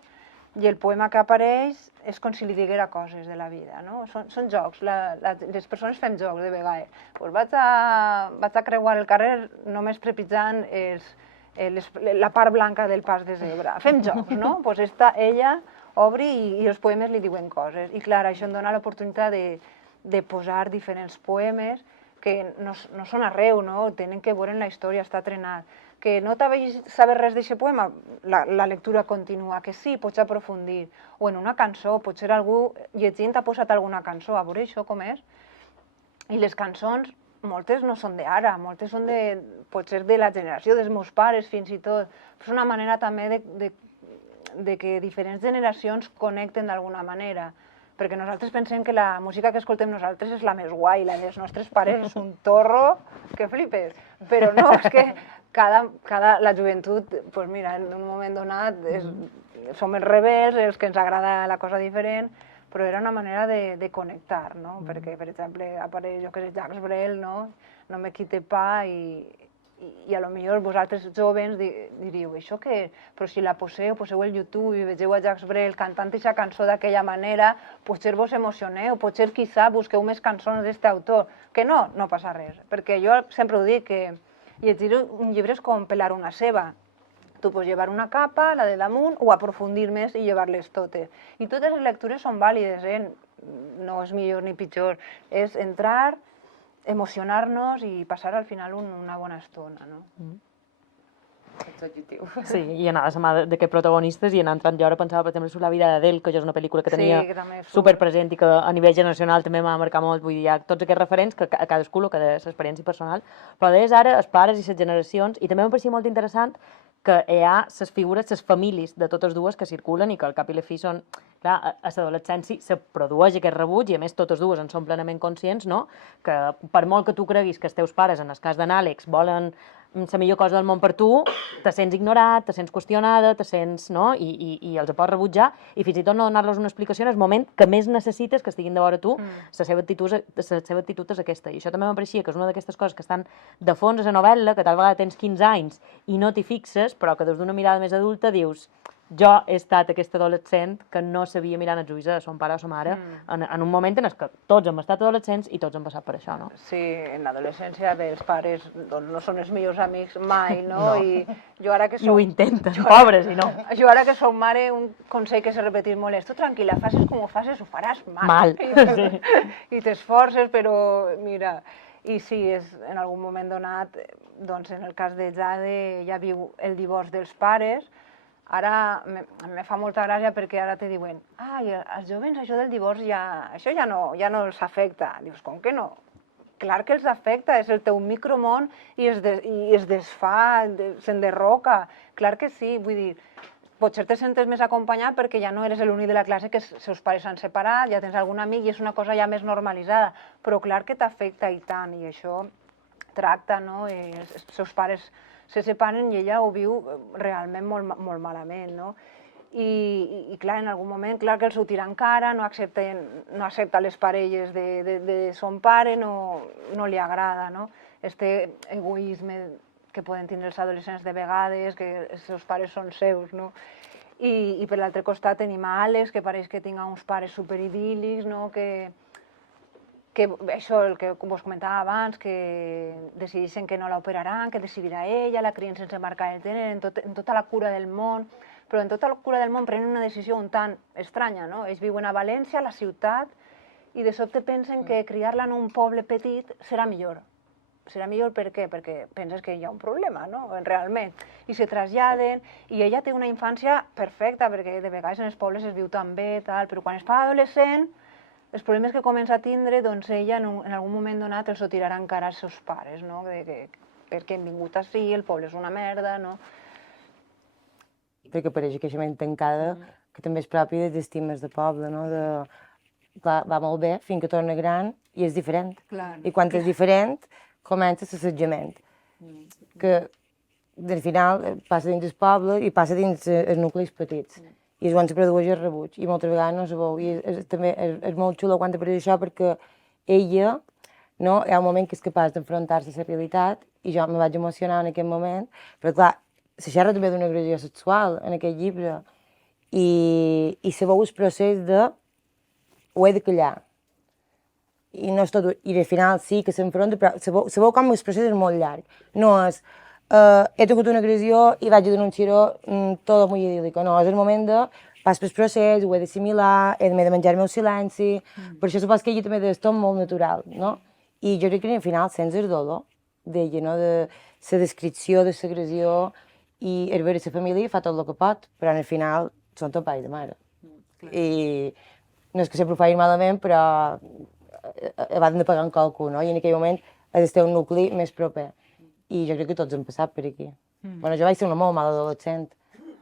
i el poema que apareix és com si li diguera coses de la vida, no? Són jocs, les persones fem jocs de vegades. Vaig a creuar el carrer només trepitjant la part blanca del pas de zebra. Fem jocs, no? Doncs ella obre i els poemes li diuen coses. I clar, això em dona l'oportunitat de posar diferents poemes que no són arreu, no? Tenen que veure en la història, està trenat. Que no saber res d'aquest poema, la lectura continua, que sí, pots aprofundir. O en una cançó, potser algú llegint ha posat alguna cançó, a veure això com és. I les cançons, moltes no són d'ara, moltes són potser de la generació dels meus pares fins i tot. És una manera també de que diferents generacions connecten d'alguna manera. Perquè nosaltres pensem que la música que escoltem nosaltres és la més guai, la dels nostres pares és un torro que flipes. Però no, és que la joventut, doncs mira, en un moment donat som els rebels, els que ens agrada la cosa diferent, però era una manera de connectar, no? Perquè, per exemple, apareix, jo que sé, Jacques Brel, no? No me quite pas, i a lo millor vosaltres joves diríeu, això què és? Però si la poseu el YouTube i vegeu a Jacques Brel cantant aquesta cançó d'aquella manera, potser vos emocioneu, potser quizà busqueu més cançons d'aquest autor. Que no passa res. Perquè jo sempre ho dic, que llegir un llibre és com pelar una ceba. Tu pots llevar una capa, la de damunt, o aprofundir més i llevar-les totes. I totes les lectures són vàlides, no és millor ni pitjor. És entrar, emocionar-nos i passar al final una bona estona, no? Sí, i anar a la mà d'aquests protagonistes i anar entrant jo ara pensava, per exemple, sobre La vida d'Adele, que ja és una pel·lícula que tenia superpresent i que a nivell generacional també m'ha marcat molt, vull dir, hi ha tots aquests referents que a cadascú, que de l'experiència personal, però des ara els pares i les generacions, i també m'ha parecia molt interessant que hi ha les figures, les famílies de totes dues que circulen i que al cap i la fi són, clar, a l'adolescència se produeix aquest rebuig i a més totes dues en són plenament conscients, no? Que per molt que tu creguis que els teus pares, en el cas d'en Àlex, volen la millor cosa del món per tu, te sents ignorat, te sents qüestionada, te sents, no? I els pots rebutjar i fins i tot no donar-los una explicació en el moment que més necessites que estiguin de vora tu, la seva actitud és aquesta. I això també m'apareixia que és una d'aquestes coses que estan de fons a la novel·la, que tal vegada tens 15 anys i no t'hi fixes, però que des d'una mirada més adulta dius jo he estat aquest adolescent que no sabia mirar els ulls a son pare o sa mare en un moment en què tots hem estat adolescents i tots hem passat per això, no? Sí, en l'adolescència bé, els pares doncs, no són els millors amics mai, no? I jo ara que I ho soc... intenten, pobres, i no. Jo ara que soc mare, un consell que s'ha repetit molt és tu tranquil·la, facis com ho facis, ho faràs mal. Mal, sí. I t'esforces, però mira... I sí, en algun moment donat, doncs en el cas de Jade ja viu el divorç dels pares. Ara me fa molta gràcia perquè ara te diuen ai, als jovens això del divorç això ja no els afecta. Dius, com que no? Clar que els afecta, és el teu micromón i es desfà, s'enderroca. Clar que sí, vull dir, potser te sentes més acompanyat perquè ja no eres l'únic de la classe que els seus pares s'han separat, ja tens algun amic i és una cosa ja més normalitzada, però clar que t'afecta i tant, i això tracta, no? I els seus pares se separen i ella ho viu realment molt malament, no? I clar, en algun moment, clar que els ho tira en cara, no accepta les parelles de son pare, no li agrada, no? Este egoisme que poden tindre els adolescents de vegades, que els seus pares són seus, no? I per l'altre costat tenim a Àlex, que pareix que tinga uns pares superidíl·lics, no? Que això, el que vos comentava abans, que decideixen que no l'operaran, que decidirà ella, la crien sense marcar el gènere, en tota la cura del món, però en tota la cura del món prenen una decisió un tant estranya, no? Ells viuen a València, a la ciutat, i de sobte pensen que criar-la en un poble petit serà millor. Serà millor per què? Perquè penses que hi ha un problema, no? Realment. I se traslladen, i ella té una infància perfecta, perquè de vegades en els pobles es viu tan bé, tal, però quan es fa adolescent, els problemes que comença a tindre, doncs ella en algun moment donat els ho tirarà encara als seus pares, no? Perquè han vingut així, el poble és una merda, no? Perquè apareix aquesta ment tancada, que també és propi de estimes de poble, no? Clar, va molt bé, fins que torna gran i és diferent. I quan és diferent, comença l'assetjament, que al final passa dins el poble i passa dins els nuclis petits. I és quan se produeix el rebuig, i moltes vegades no se veu. I també és molt xulo quan apareix això perquè ella, no, hi ha un moment que és capaç d'enfrontar-se a la realitat, i jo me vaig emocionar en aquell moment, però clar, se xerra també d'una agressió sexual en aquest llibre, i se veu el procés de ho he de callar. I no és tot, i al final sí que s'enfronta, però se veu com el procés és molt llarg. No és he tingut una agressió i vaig a denunciar-ho tot molt idíl·lic. No, és el moment de pas pel procés, ho he d'assimilar, he de menjar-me el silenci, per això supos que ella també és tot molt natural, no? I jo crec que al final sents el dolor d'ella, no? De la descripció de l'agressió, i el veure la família fa tot el que pot, però al final són tot pare i de mare. I no és que sempre ho facin malament, però van de pagar un càlcul, no? I en aquell moment has de ter un nucli més proper. I jo crec que tots hem passat per aquí. Bueno, jo vaig ser una molt mala adolescent.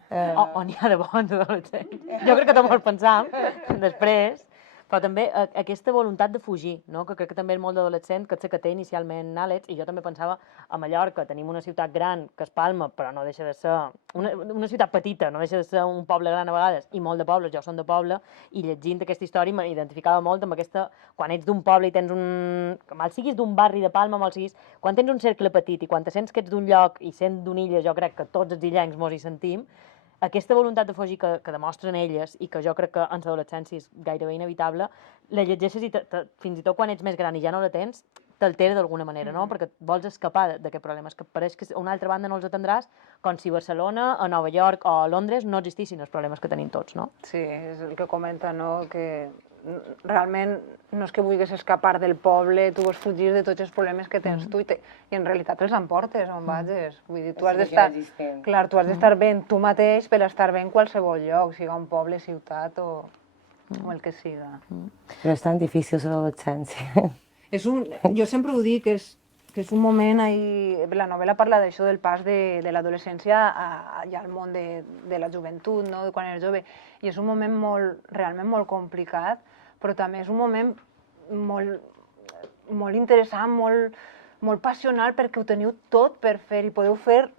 O n'hi ha de bons adolescents. Jo crec que tots ho pensam, després. Però també aquesta voluntat de fugir, no? Que crec que també és molt d'adolescent, que és la que té inicialment Àlex, i jo també pensava a Mallorca, tenim una ciutat gran, que és Palma, però no deixa de ser una ciutat petita, no deixa de ser un poble gran a vegades, i molt de pobles, jo són de poble, i llegint aquesta història m'identificava molt amb aquesta, quan ets d'un poble i tens mal siguis d'un barri de Palma, mal siguis, quan tens un cercle petit i quan te sents que ets d'un lloc i sent d'una illa, jo crec que tots els illencs mos hi sentim, aquesta voluntat de fugir que demostren elles i que jo crec que en l'adolescència és gairebé inevitable, la llegeixes i fins i tot quan ets més gran i ja no la tens, t'altera d'alguna manera, no? Perquè vols escapar d'aquest problema. És que pareix que a una altra banda no els atendràs com si a Barcelona, a Nova York o a Londres no existissin els problemes que tenim tots, no? Sí, és el que comenta, no? Que realment no és que vulguis escapar del poble, tu vols fugir de tots els problemes que tens tu i en realitat els emportes on vagis. Vull dir, tu has d'estar... Clar, tu has d'estar bé tu mateix per estar bé en qualsevol lloc, siga un poble, ciutat o el que siga. Però és tan difícil l'adolescència. Jo sempre ho dic, que és un moment, la novel·la parla d'això del pas de l'adolescència ja al món de la joventut, no? De quan eres jove, i és un moment realment molt complicat, però també és un moment molt interessant, molt passional, perquè ho teniu tot per fer i podeu fer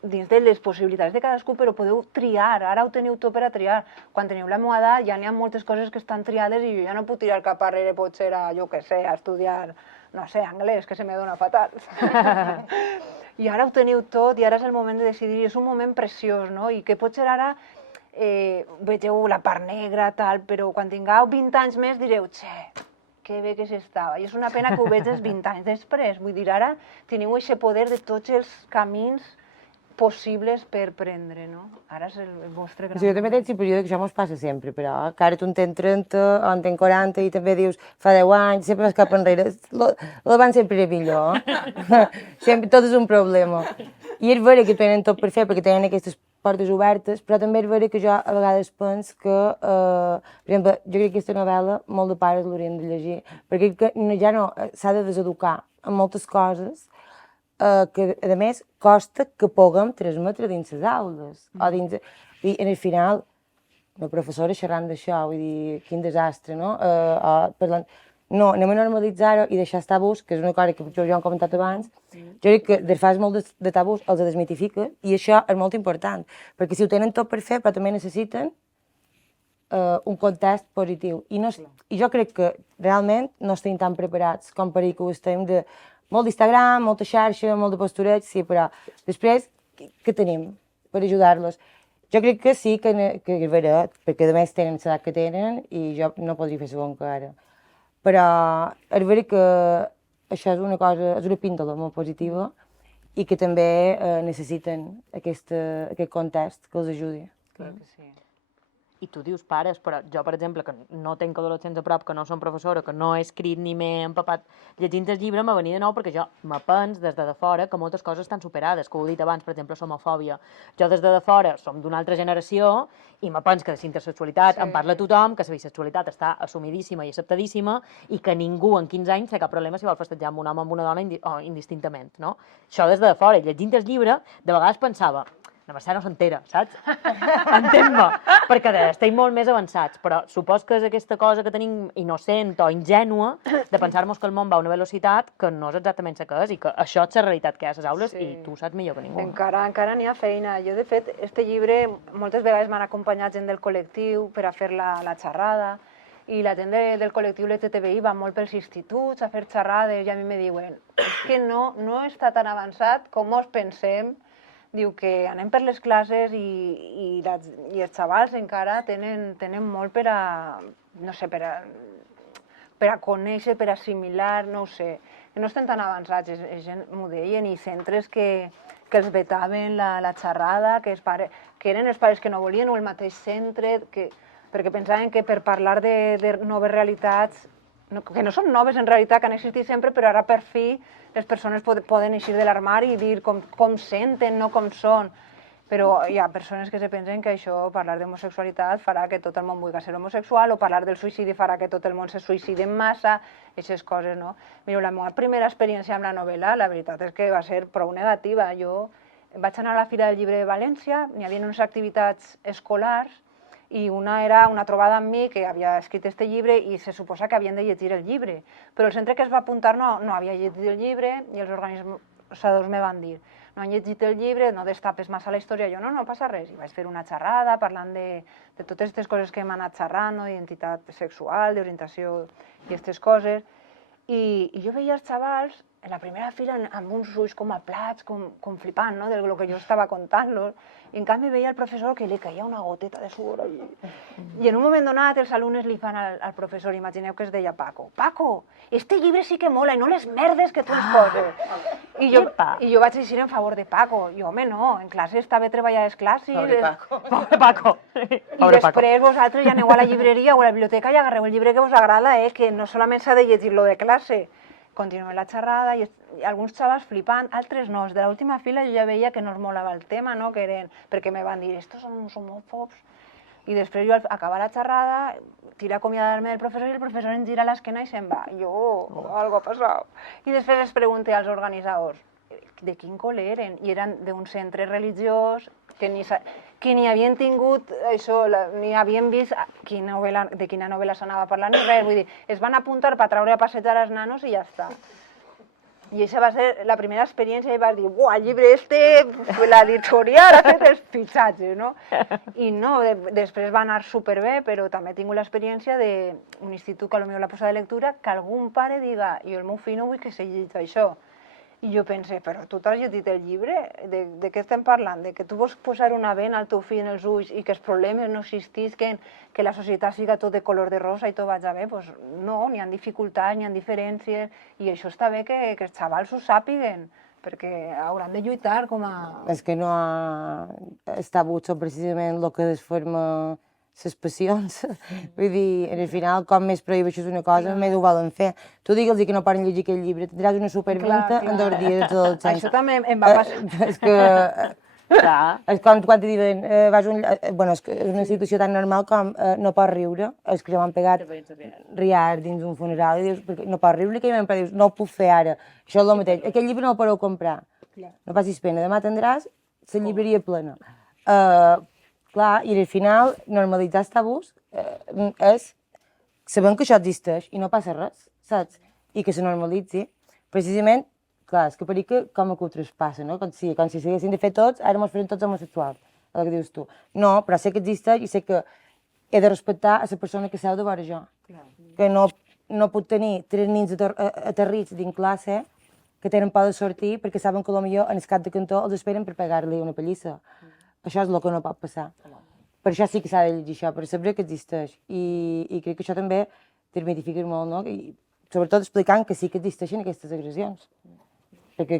dins de les possibilitats de cadascú, però podeu triar, ara ho teniu tot per a triar. Quan teniu la meva edat ja n'hi ha moltes coses que estan triades i jo ja no puc tirar cap arrere, potser a, jo què sé, a estudiar, no sé, anglès, que se me dona fatal. I ara ho teniu tot i ara és el moment de decidir, i és un moment preciós, no? I que potser ara vegeu la part negra, tal, però quan tingueu 20 anys més direu, que bé que s'estava. I és una pena que ho veges 20 anys després. Vull dir, ara teniu aquest poder de tots els camins possibles per prendre, no? Ara és el vostre gran... Sí, jo també tenc el període que això mos passa sempre, però que ara tu en tens 30 o en tens 40 i també dius, fa 10 anys, sempre vas cap enrere. L'abans sempre era millor, sempre, tot és un problema. I és vera que tenen tot per fer perquè tenen aquestes portes obertes, però també és vera que jo a vegades penso que, per exemple, jo crec que aquesta novel·la molt de pares l'haurien de llegir, perquè ja no s'ha de deseducar en moltes coses que, a més, costa que puguem transmetre dins les aules. O dins... I al final, la professora xerrant d'això, vull dir, quin desastre, no? Parlant... No, anem a normalitzar-ho i deixar els tabús, que és una cosa que jo hem comentat abans. Jo crec que des fas molt de tabús els desmitifica i això és molt important, perquè si ho tenen tot per fer, però també necessiten un context positiu. I jo crec que realment no estem tan preparats com per dir que ho estem de molt d'Instagram, molta xarxa, molt de postureig, sí, però després què tenim per ajudar-los? Jo crec que sí, que és vera, perquè a més tenen l'edat que tenen i jo no podria fer segon que ara. Però és vera que això és una cosa, és una píndola molt positiva i que també necessiten aquest context que els ajudi. Clar que sí. I tu dius pares, però jo, per exemple, que no tenc adolescents a prop, que no som professora, que no he escrit ni m'he empapat llegint el llibre, m'ha venit de nou perquè jo me pens des de fora que moltes coses estan superades, que ho he dit abans, per exemple, l'homofòbia. Jo des de fora som d'una altra generació i me pens que de la intersexualitat en parla tothom, que la bisexualitat està assumidíssima i acceptadíssima i que ningú en 15 anys té cap problema si vol festejar amb un home o amb una dona indistintament, no? Això des de fora. I llegint el llibre, de vegades pensava, la Mercè no s'entera, saps? Entén-me, perquè estem molt més avançats, però supos que és aquesta cosa que tenim innocent o ingènua de pensar-nos que el món va a una velocitat que no és exactament la que és i que això és la realitat que hi ha a les aules i tu saps millor que ningú. Encara n'hi ha feina. Jo, de fet, este llibre moltes vegades m'han acompanyat gent del col·lectiu per a fer la xerrada i la gent del col·lectiu LGTBI va molt pels instituts a fer xerrades i a mi me diuen és que no està tan avançat com us pensem. Diu que anem per les classes i els xavals encara tenen molt per a, no sé, per a conèixer, per a assimilar, no ho sé. Que no estem tan avançats, gent m'ho deien, i centres que els vetaven la xerrada, que eren els pares que no volien, o el mateix centre, perquè pensaven que per parlar de noves realitats, que no són noves en realitat, que han existit sempre, però ara per fi les persones poden eixir de l'armari i dir com senten, no com són. Però hi ha persones que se pensen que això, parlar d'homosexualitat, farà que tot el món vulgui ser homosexual, o parlar del suïcidi farà que tot el món se suïcidi en massa, aquestes coses, no? Mireu, la meva primera experiència amb la novel·la, la veritat és que va ser prou negativa. Jo vaig anar a la Fira del Llibre de València, n'hi havia unes activitats escolars, i una era una trobada amb mi que havia escrit este llibre i se suposa que havien de llegir el llibre. Però el centre que es va apuntar no havia llegit el llibre i els organitzadors me van dir no han llegit el llibre, no destapes massa la història. Jo no passa res. I vaig fer una xerrada parlant de totes aquestes coses que hem anat xerrant, d'identitat sexual, d'orientació i aquestes coses. I jo veia els xavals en la primera fila amb uns ulls com aplats, com flipant, no?, del que jo estava contant-los. I en canvi veia el professor que li caia una goteta de suor allí. I en un moment donat els alumnes li fan al professor, imagineu que es deia Paco, Paco, este llibre sí que mola i no les merdes que tu ens poses. I jo vaig dir en favor de Paco. I home, no, en classe està bé treballar les classes. Pobre Paco. Pobre Paco. I després vosaltres ja aneu a la llibreria o a la biblioteca i agarreu el llibre que us agrada, que no solament s'ha de llegir-lo de classe. Continuem la xerrada i alguns xavals flipant, altres no. De l'última fila jo ja veia que no els molava el tema, no? Que eren, perquè me van dir, estos són uns homòfobs. I després jo, al acabar la xerrada, tira a acomiadar-me del professor i el professor em gira l'esquena i se'n va. Algo ha passat. I després els pregunté als organitzadors de quin col·le eren. I eren d'un centre religiós que ni havien tingut això, ni havien vist de quina novel·la s'anava parlant ni res. Vull dir, es van apuntar per treure a passejar els nanos i ja està. I aquesta va ser la primera experiència i vaig dir, buah, el llibre l'editorial ha fet els fitxatges, no? I no, després va anar superbé, però també he tingut l'experiència d'un institut que potser l'ha posat de lectura, que algun pare diga, jo el meu fill no vull que se llegeixi això. I jo pensé, però tu t'has llegit el llibre? De què estem parlant? De que tu vols posar una vena al teu fill en els ulls i que els problemes no existisquen, que la societat siga tot de color de rosa i tot vaig bé? Pues no, n'hi ha dificultats, n'hi ha diferències, i això està bé que els xavals ho sàpiguen, perquè hauran de lluitar com a... És que no ha... Els tabús són precisament el que desforma les passions. Vull dir, al final, com més prohibeixes una cosa, més ho volen fer. Tu digue'ls que no poden llegir aquell llibre, tindràs una superventa en 2 dies dels adolescents. Això també em va passar. És que... Clar. És com quan te diuen, vas a un... Bueno, és una situació tan normal com no pots riure, és que ja m'han pegat riar dins un funeral i dius, perquè no pots riure, que però dius, no ho puc fer ara. Això és el mateix, aquest llibre no el podeu comprar, no passis pena, demà tindràs la llibreria plena. Clar, i al final, normalitzar els tabús és sabent que això existeix i no passa res, saps? I que se normalitzi. Precisament, clar, és que per que com que ho traspassa, no? Com si s'haguessin de fer tots, ara mos farem tots homosexuals, el que dius tu. No, però sé que existeix i sé que he de respectar a la persona que seu de vora jo. Que no puc tenir 3 nins aterrits dins classe que tenen por de sortir perquè saben que potser en el cap de cantó els esperen per pegar-li una pallissa. Això és el que no pot passar. Per això sí que s'ha de llegir això, per saber que existeix. I crec que això també desmitifica molt, no? I sobretot explicant que sí que existeixen aquestes agressions. Perquè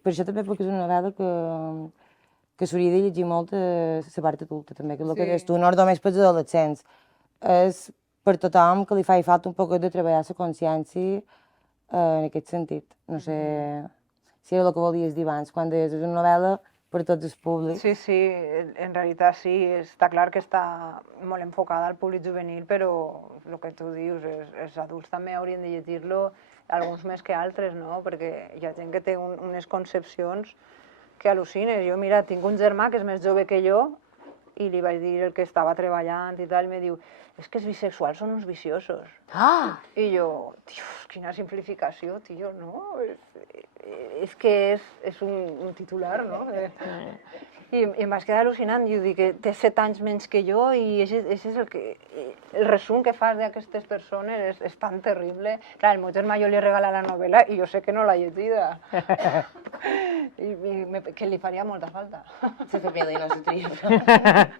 per això també perquè és una novel·la que s'hauria de llegir molt a la part adulta, també, que és el que dius tu, no és només pels adolescents. És per tothom que li fa falta un poc de treballar la consciència en aquest sentit. No sé si era el que volies dir abans, quan deies és una novel·la per tots els públics. Sí, sí, en realitat sí, està clar que està molt enfocada al públic juvenil, però el que tu dius, els adults també haurien de llegir-lo, alguns més que altres, no? Perquè hi ha gent que té unes concepcions que al·lucines. Jo, mira, tinc un germà que és més jove que jo i li vaig dir el que estava treballant i tal, i em diu, és que els bisexuals són uns viciosos. Ah! I jo, tio, quina simplificació, tio, no? És que és un titular, no? I em vaig quedar al·lucinant, i dic que té 7 anys menys que jo i això és el resum que fas d'aquestes persones és tan terrible. Clar, el meu germà jo li regala la novel·la i jo sé que no l'ha llegida. I que li faria molta falta. La família no s'ho tria.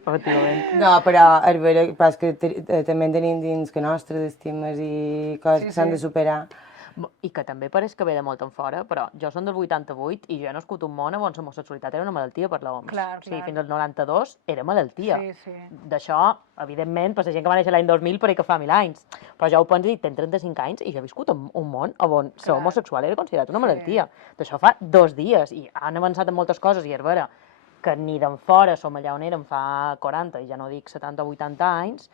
Efectivament. No, però és que també en tenim dins que nostres estimes i coses que s'han de superar. I que també pareix que ve de molt en fora, però jo som del 88 i jo he nascut un món on l'homosexualitat era una malaltia per l'OMS. Clar. Sí, fins al 92 era malaltia. Sí. D'això, evidentment, per la gent que va néixer l'any 2000 pareix que fa 1000 anys. Però jo ho penso i tenc 35 anys i jo he viscut en un món on ser homosexual era considerat una malaltia. D'això fa 2 dies i han avançat en moltes coses i és vera que ni d'en fora som allà on érem fa 40 i ja no dic 70 o 80 anys,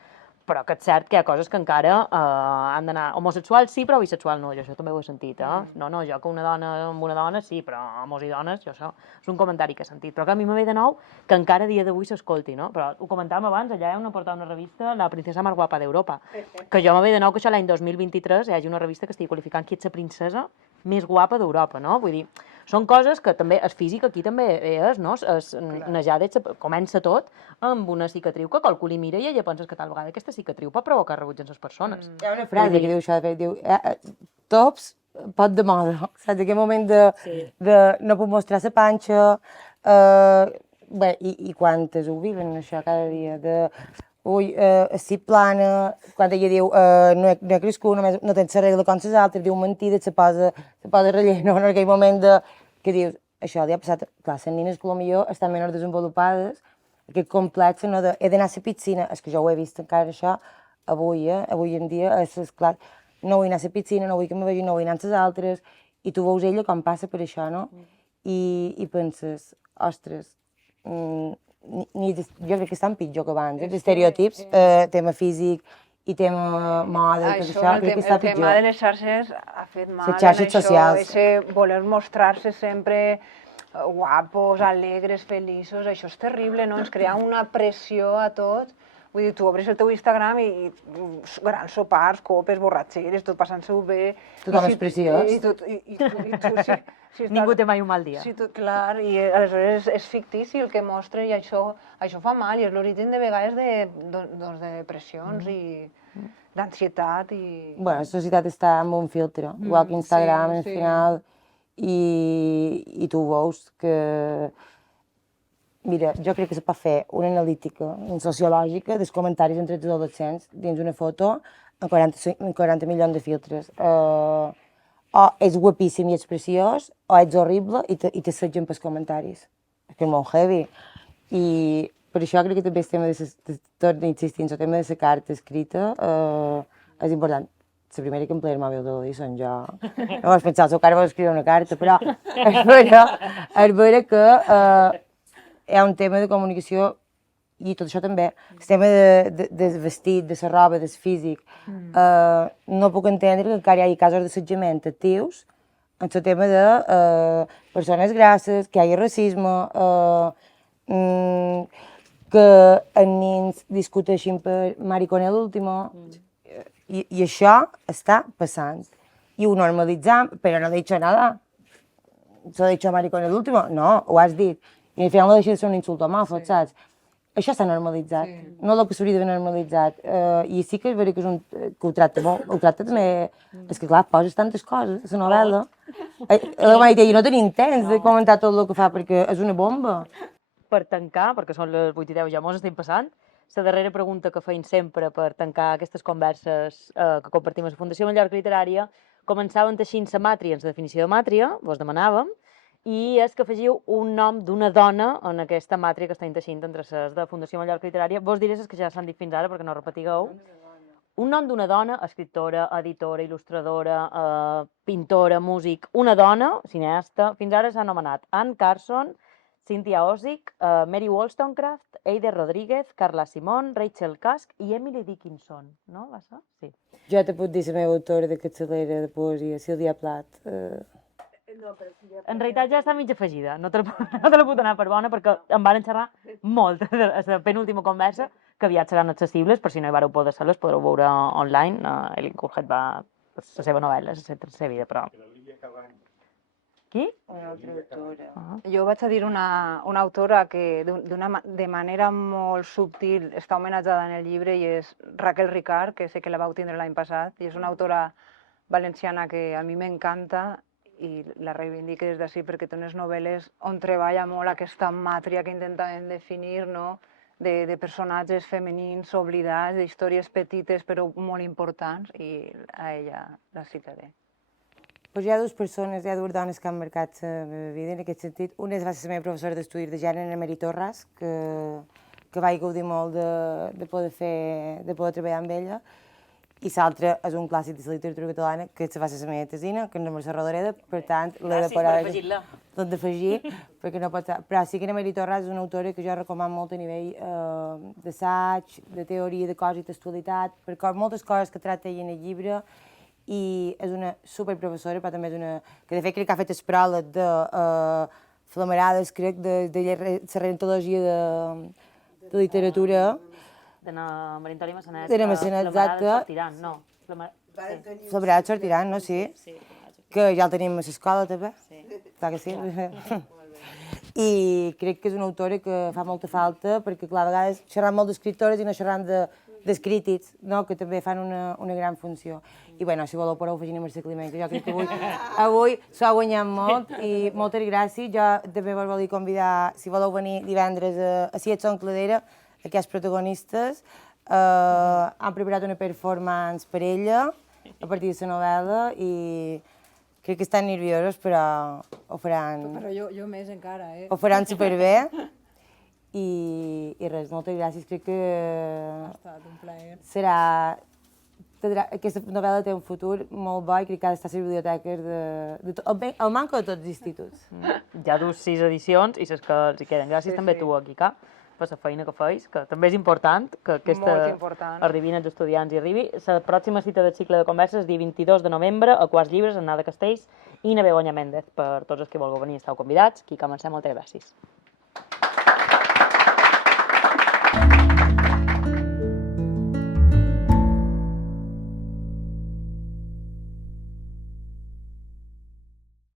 però que és cert que hi ha coses que encara han d'anar... Homosexual sí, però bisexual no, jo això també ho he sentit, No, jo que una dona amb una dona sí, però homes i dones, jo això és un comentari que he sentit. Però que a mi me ve de nou que encara a dia d'avui s'escolti, no? Però ho comentàvem abans, allà hi ha una revista, La princesa més guapa d'Europa, que jo me ve de nou que això l'any 2023 hi hagi una revista que estigui qualificant qui és la princesa més guapa d'Europa, no? Vull dir, són coses que també, el físic aquí també és, no? Najada comença tot amb una cicatriu que qualcú li mira i ella pensa que tal vegada aquesta cicatriu pot provocar rebuig en les persones. Hi ha una frase que diu això, diu, tops pot de moda, saps? Aquell moment de no puc mostrar la panxa, bé, i quantes ho viven això cada dia, ui, estic plana, quan ella diu no he crescut, no tens la regla com les altres, diu mentida, se posa relleno en aquell moment que dius, això li ha passat, clar, les nines que potser estan menys desenvolupades, aquest complex, no, he d'anar a la piscina, és que jo ho he vist encara això, avui en dia, és clar, no vull anar a la piscina, no vull que me vegi, no vull anar amb les altres, i tu veus ella com passa per això, no? I penses, ostres, jo crec que estan pitjor que abans, els estereotips, tema físic i tema moda, i tot això, crec que està pitjor. El tema de les xarxes ha fet mal les xarxes socials. Voler mostrar-se sempre guapos, alegres, feliços, això és terrible, no? Ens crea una pressió a tots. Vull dir, tu obres el teu Instagram i grans sopars, copes, borratxeres, tot passant-se-ho bé. Tothom és preciós. I tu, Ningú té mai un mal dia. Sí, clar, i aleshores és fictici el que mostra i això fa mal i és l'origen de vegades de depressions i d'ansietat i... Bueno, la societat està amb un filtre, igual que Instagram, al final, i tu veus que... Mira, jo crec que se pot fer una analítica sociològica dels comentaris entre els adolescents dins una foto amb 40 milions de filtres. O ets guapíssim i ets preciós, o ets horrible i t'assetgen pels comentaris. És que és molt heavy. I per això crec que també el tema de torno insistint, el tema de la carta escrita és important. La primera que em plaer mòbil de l'Edison, jo no vaig pensar, el seu cara va escriure una carta, però és vera que hi ha un tema de comunicació i tot això també, el tema del vestit, de la roba, del físic. No puc entendre que encara hi hagi casos d'assetjament actius en el tema de persones grasses, que hi hagi racisme, que els nens discuteixin per mariconer l'último, i això està passant. I ho normalitzam, però no he dit nada. ¿Se ha dicho maricón el último? No, ho has dit. I al final no deixa de ser un insult homòfob, saps? Això s'ha normalitzat, no el que s'hauria d'haver normalitzat. I sí que és veritat que ho tracta molt, ho tracta també... És que clar, poses tantes coses a la novel·la. La meitat, jo no tenim temps de comentar tot el que fa perquè és una bomba. Per tancar, perquè són les 8:10 ja mos estem passant, la darrera pregunta que feim sempre per tancar aquestes converses que compartim a la Fundació Mallorca Literària, començàvem teixint la màtria, en la definició de màtria, vos demanàvem, i és que afegiu un nom d'una dona en aquesta màtria que estem teixint entre les de Fundació Mallorca Literària. Vos diré les que ja s'han dit fins ara perquè no repetigueu. Un nom d'una dona, escriptora, editora, il·lustradora, pintora, músic, una dona, cineasta, fins ara s'ha anomenat Anne Carson, Cynthia Ozick, Mary Wollstonecraft, Eider Rodríguez, Carla Simón, Rachel Cusk i Emily Dickinson, no? Va ser? Sí. Jo te puc dir la meva autora de capçalera de poesia, Sílvia Plath. En realitat ja està mig afegida, no te la puc donar per bona perquè em van xerrar molt a la penúltima conversa, que aviat seran accessibles, per si no hi vareu poder ser-les, podreu veure online. Eileen Coolhead va la seva novel·la, la seva vida, però... Qui? Una altra autora. Jo vaig a dir una autora que de manera molt subtil està homenatjada en el llibre i és Raquel Ricart, que sé que la vau tindre l'any passat, i és una autora valenciana que a mi m'encanta i la reivindico des d'ací perquè té unes novel·les on treballa molt aquesta màtria que intentaven definir, no? De personatges femenins oblidats, d'històries petites però molt importants, i a ella la citaré. Pues hi ha dues persones, hi ha dues dones que han marcat la meva vida en aquest sentit. Una va ser la meva professora d'estudis de gènere, Mary Torras, que vaig gaudir molt de poder treballar amb ella. I l'altra és un clàssic de la literatura catalana, que va ser la meva tesina, que és la Mercè Rodoreda, per tant... Gràcies per afegir-la. Tot d'afegir, perquè no pot ser... Però sí que la Mary Torras és una autora que jo recomano molt a nivell d'assaig, de teoria de coses i textualitat, perquè moltes coses que tracta ella en el llibre, i és una superprofessora, però també és una... que de fet crec que ha fet el pròleg de Flamarades, crec, de la rentologia de literatura. De Marintoli Massanet. De Massanet, exacte. Flamarades sortiran, no. Flamarades sortiran, no? Sí. Que ja el tenim a l'escola, també. Sí. Clar que sí. I crec que és una autora que fa molta falta, perquè clar, a vegades xerram molt d'escriptores i no xerram dels crítics, no? Que també fan una gran funció. I bueno, si voleu podeu afegir a Mercè Climent, que jo crec que avui s'ho ha guanyat molt i moltes gràcies. Jo també vos volia convidar, si voleu venir divendres a Siet Son Cladera, aquests protagonistes han preparat una performance per ella a partir de la novel·la i crec que estan nerviosos, però ho faran... Però jo més encara, Ho faran superbé. I res, moltes gràcies. Crec que Ha estat un plaer. Aquesta novel·la té un futur molt bo i crec que ha d'estar a les biblioteques al manco de tots els instituts. Ja dus 6 edicions i les que els hi queden. Gràcies també a tu, Quica, per la feina que feis, que també és important que aquesta arribin els estudiants i arribi. La pròxima cita del cicle de converses és dia 22 de novembre a Quarts Llibres, en Nada Castells, i na Begoña Méndez. Per tots els que vulgueu venir esteu convidats. Quica, Mercè, moltes gràcies.